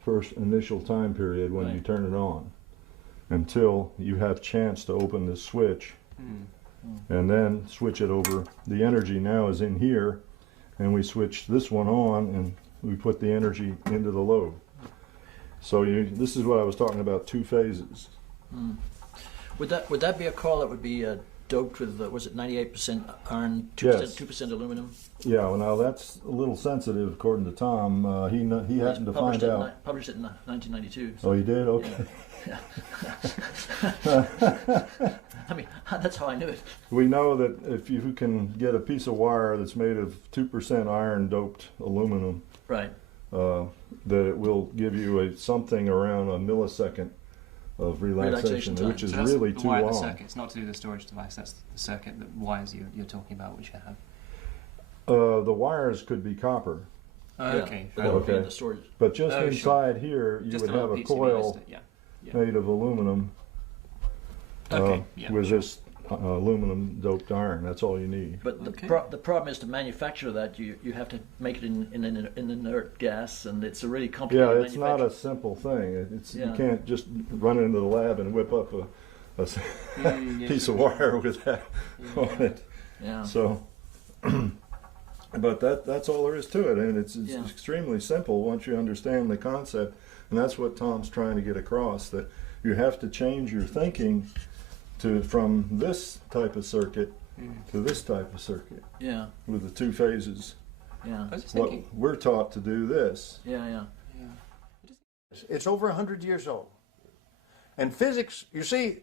first initial time period when you turn it on, until you have chance to open this switch and then switch it over. The energy now is in here, and we switch this one on and we put the energy into the load. So this is what I was talking about, 2 phases. Would that be a coil that would be doped with was it 98% iron, 2% Yes. 2% aluminum? Yeah, well, now that's a little sensitive, according to Tom. He happened to find out. Published it in 1992. Oh, he did? Okay. I mean, that's how I knew it. We know that if you can get a piece of wire that's made of 2% iron doped aluminum, Right. that it will give you something around a millisecond of relaxation, time. which is So that's really the too wire, long. the circuit. It's not to do the storage device. That's the circuit, the wires you're talking about, which you have. The wires could be copper, Okay. But that would be in Okay. the storage. but just Oh, inside here you Just would a have a PCB coil listed, yeah. made of aluminum Okay. Yeah. with this aluminum doped iron. That's all you need. But Okay. the problem is to manufacture that you have to make it in inert gas, and it's a really Yeah, complicated it's not a manufacture. simple thing. You Yeah. can't just run into the lab and whip up a Yeah, piece of sure. wire with that on it. Yeah. So, but that's all there is to it, and it's Yeah. extremely simple once you understand the concept, and that's what Tom's trying to get across, that you have to change your thinking from this type of circuit to this type of circuit Yeah. with the 2 phases. Yeah. I was just What thinking. we're taught to do this. Yeah. Yeah. It's over 100 years old. And physics, you see,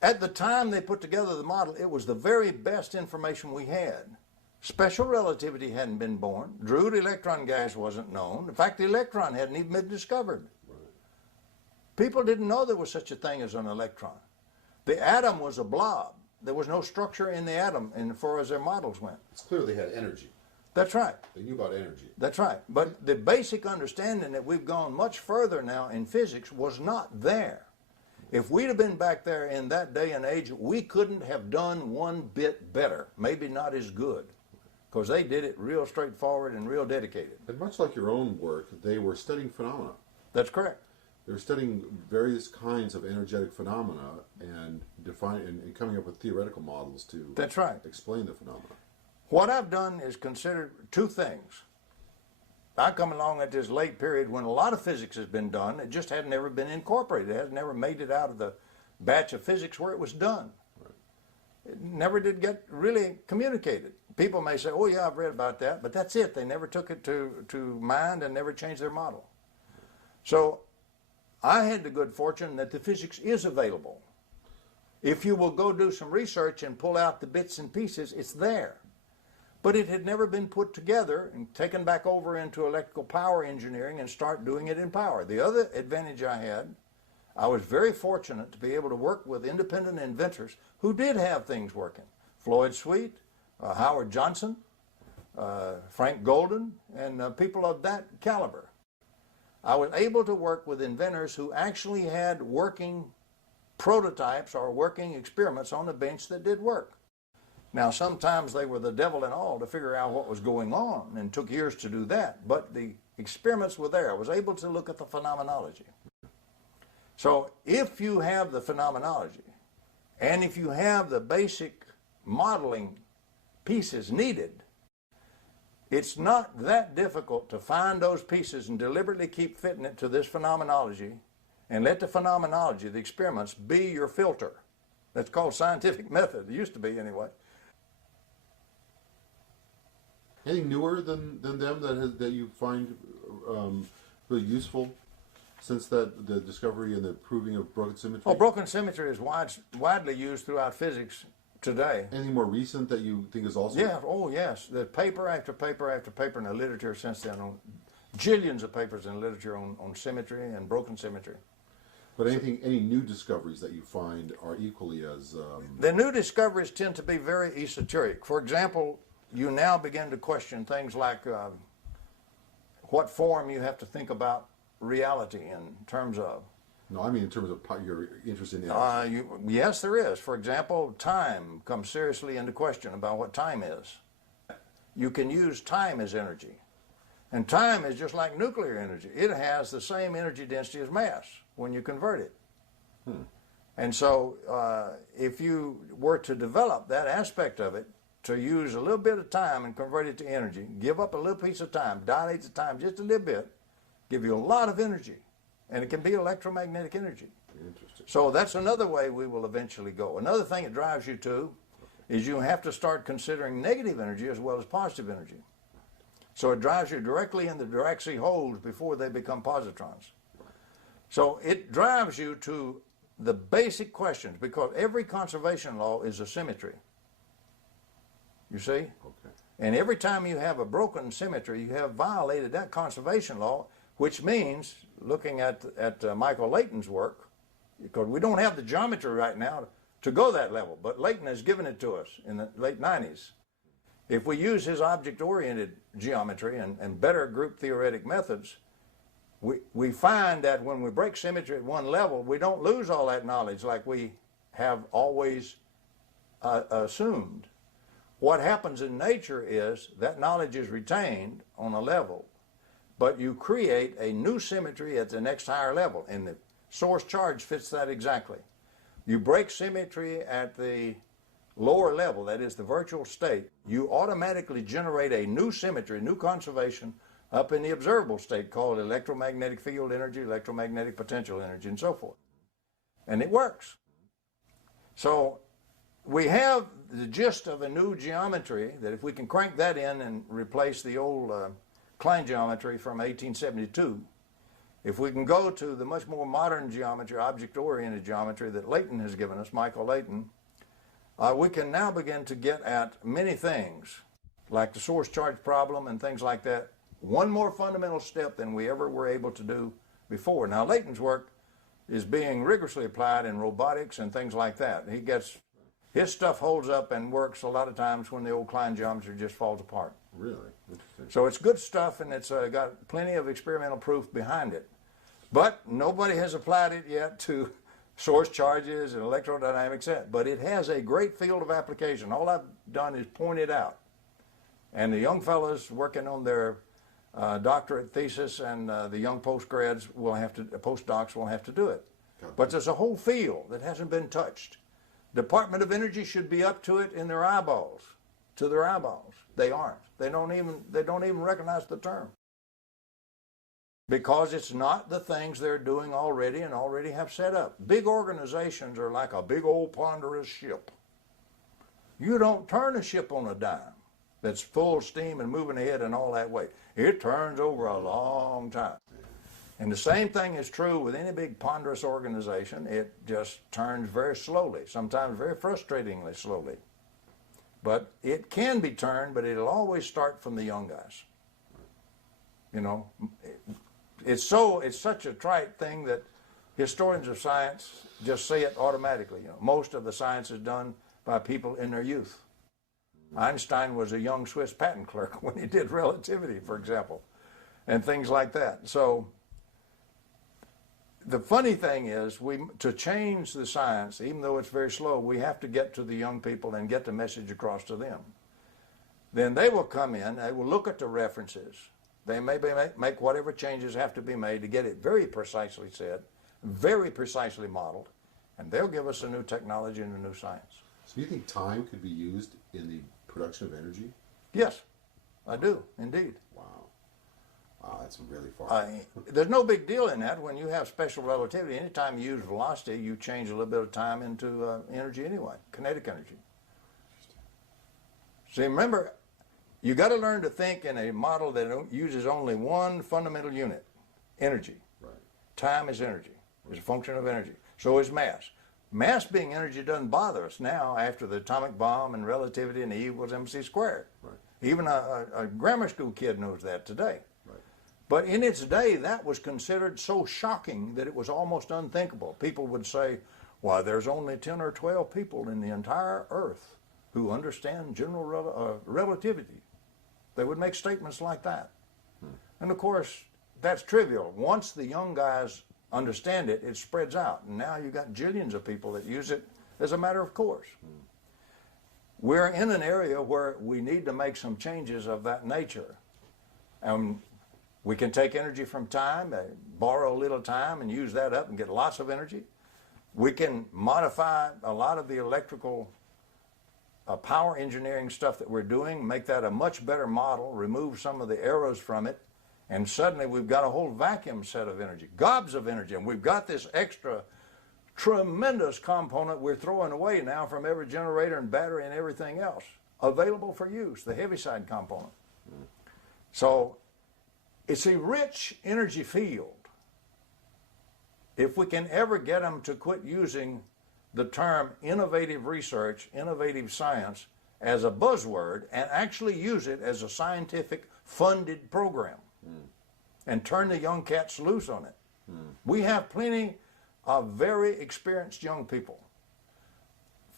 at the time they put together the model, it was the very best information we had. Special relativity hadn't been born. Drude electron gas wasn't known. In fact, the electron hadn't even been discovered. People didn't know there was such a thing as an electron. The atom was a blob. There was no structure in the atom as far as their models went. It's clear they had energy. That's right. They knew about energy. That's right. But the basic understanding that we've gone much further now in physics was not there. If we'd have been back there in that day and age, we couldn't have done one bit better, maybe not as good, because they did it real straightforward and real dedicated. And much like your own work, they were studying phenomena. That's correct. They were studying various kinds of energetic phenomena and and coming up with theoretical models to That's right. explain the phenomena. What I've done is considered 2 things. I come along at this late period when a lot of physics has been done. It just hadn't ever been incorporated. It has never made it out of the batch of physics where it was done. It never did get really communicated. People may say, oh yeah, I've read about that, but that's it. They never took it to mind and never changed their model. So I had the good fortune that the physics is available. If you will go do some research and pull out the bits and pieces, it's there. But it had never been put together and taken back over into electrical power engineering and start doing it in power. The other advantage I had, I was very fortunate to be able to work with independent inventors who did have things working. Floyd Sweet, Howard Johnson, Frank Golden, and people of that caliber. I was able to work with inventors who actually had working prototypes or working experiments on the bench that did work. Now, sometimes they were the devil and all to figure out what was going on, and took years to do that. But the experiments were there. I was able to look at the phenomenology. So if you have the phenomenology, and if you have the basic modeling pieces needed, it's not that difficult to find those pieces and deliberately keep fitting it to this phenomenology, and let the phenomenology, the experiments, be your filter. That's called scientific method. It used to be anyway. Anything newer than them that you find really useful since the discovery and the proving of broken symmetry? Well, broken symmetry is widely used throughout physics today. Anything more recent that you think is also? Yeah, oh yes. The paper after paper after paper in the literature since then, on jillions of papers in literature on symmetry and broken symmetry. But any new discoveries that you find are equally as... The new discoveries tend to be very esoteric. For example, you now begin to question things like what form you have to think about reality in terms of. No, I mean in terms of your interest in energy. Yes, there is. For example, time comes seriously into question about what time is. You can use time as energy. And time is just like nuclear energy. It has the same energy density as mass when you convert it. And so if you were to develop that aspect of it, to use a little bit of time and convert it to energy, give up a little piece of time, dilate the time just a little bit, give you a lot of energy. and it can be electromagnetic energy. Interesting. So that's another way we will eventually go. Another thing it drives you to is you have to start considering negative energy as well as positive energy. So it drives you directly in the Dirac holes before they become positrons. So it drives you to the basic questions, because every conservation law is a symmetry. You see? Okay. And every time you have a broken symmetry, you have violated that conservation law, which means, looking at Michael Layton's work, because we don't have the geometry right now to go that level, but Layton has given it to us in the late 90s. If we use his object-oriented geometry and better group theoretic methods, we find that when we break symmetry at one level, we don't lose all that knowledge like we have always assumed. What happens in nature is that knowledge is retained on a level, but you create a new symmetry at the next higher level, and the source charge fits that exactly. You break symmetry at the lower level, that is the virtual state, you automatically generate a new symmetry, new conservation up in the observable state called electromagnetic field energy, electromagnetic potential energy, and so forth. And it works. So we have the gist of a new geometry that if we can crank that in and replace the old Klein geometry from 1872, if we can go to the much more modern geometry, object-oriented geometry that Layton has given us, Michael Layton, we can now begin to get at many things, like the source charge problem and things like that, one more fundamental step than we ever were able to do before. Now, Layton's work is being rigorously applied in robotics and things like that. His stuff holds up and works a lot of times when the old Klein geometry just falls apart. Really? Interesting. So it's good stuff, and it's got plenty of experimental proof behind it. But nobody has applied it yet to source charges and electrodynamics yet. But it has a great field of application. All I've done is point it out. And the young fellows working on their doctorate thesis and the young postdocs will have to do it. But there's a whole field that hasn't been touched. Department of Energy should be up to it in their eyeballs, to their eyeballs. They aren't. They don't even recognize the term. Because it's not the things they're doing already and already have set up. Big organizations are like a big old ponderous ship. You don't turn a ship on a dime that's full steam and moving ahead and all that way. It turns over a long time. And the same thing is true with any big ponderous organization. It just turns very slowly, sometimes very frustratingly slowly. But it can be turned, but it'll always start from the young guys. You know, it's such a trite thing that historians of science just say it automatically. You know, most of the science is done by people in their youth. Einstein was a young Swiss patent clerk when he did relativity, for example, and things like that. So the funny thing is, to change the science, even though it's very slow, we have to get to the young people and get the message across to them. Then they will come in, they will look at the references. They may make whatever changes have to be made to get it very precisely said, very precisely modeled, and they'll give us a new technology and a new science. So do you think time could be used in the production of energy? Yes, I do, indeed. Wow. Wow, that's really far. There's no big deal in that. When you have special relativity, anytime you use velocity, you change a little bit of time into energy anyway, kinetic energy. See, remember, you got to learn to think in a model that uses only one fundamental unit, energy. Right. Time is energy. It's a function of energy. So is mass. Mass being energy doesn't bother us now after the atomic bomb and relativity and E equals mc squared. Right. Even a grammar school kid knows that today. Right. But in its day, that was considered so shocking that it was almost unthinkable. People would say, why, there's only 10 or 12 people in the entire Earth who understand general relativity. They would make statements like that. And of course, that's trivial. Once the young guys understand it, it spreads out. And now you've got jillions of people that use it as a matter of course. We're in an area where we need to make some changes of that nature. We can take energy from time, borrow a little time and use that up and get lots of energy. We can modify a lot of the electrical power engineering stuff that we're doing, make that a much better model, remove some of the errors from it, And suddenly we've got a whole vacuum set of energy, gobs of energy, and we've got this extra tremendous component we're throwing away now from every generator and battery and everything else available for use, the heaviside component. So it's a rich energy field. If we can ever get them to quit using the term innovative research, innovative science as a buzzword and actually use it as a scientific funded program and turn the young cats loose on it. We have plenty of very experienced young people.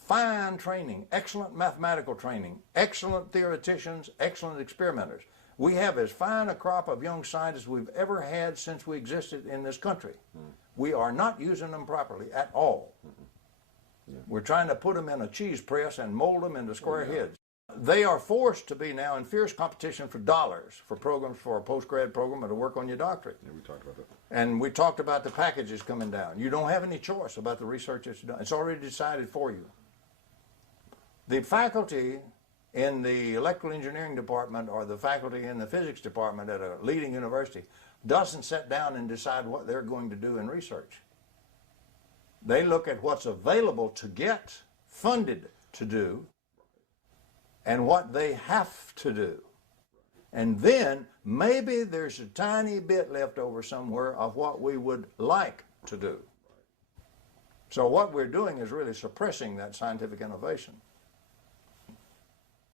Fine training, excellent mathematical training, excellent theoreticians, excellent experimenters. We have as fine a crop of young scientists we've ever had since we existed in this country. We are not using them properly at all. We're trying to put them in a cheese press and mold them into square heads. They are forced to be now in fierce competition for dollars for programs, for a post-grad program or to work on your doctorate. Yeah, we talked about that. And we talked about the packages coming down. You don't have any choice about the research that's done. It's already decided for you. The faculty in the electrical engineering department or the faculty in the physics department at a leading university doesn't sit down and decide what they're going to do in research. They look at what's available to get funded to do and what they have to do. And then maybe there's a tiny bit left over somewhere of what we would like to do. So what we're doing is really suppressing that scientific innovation.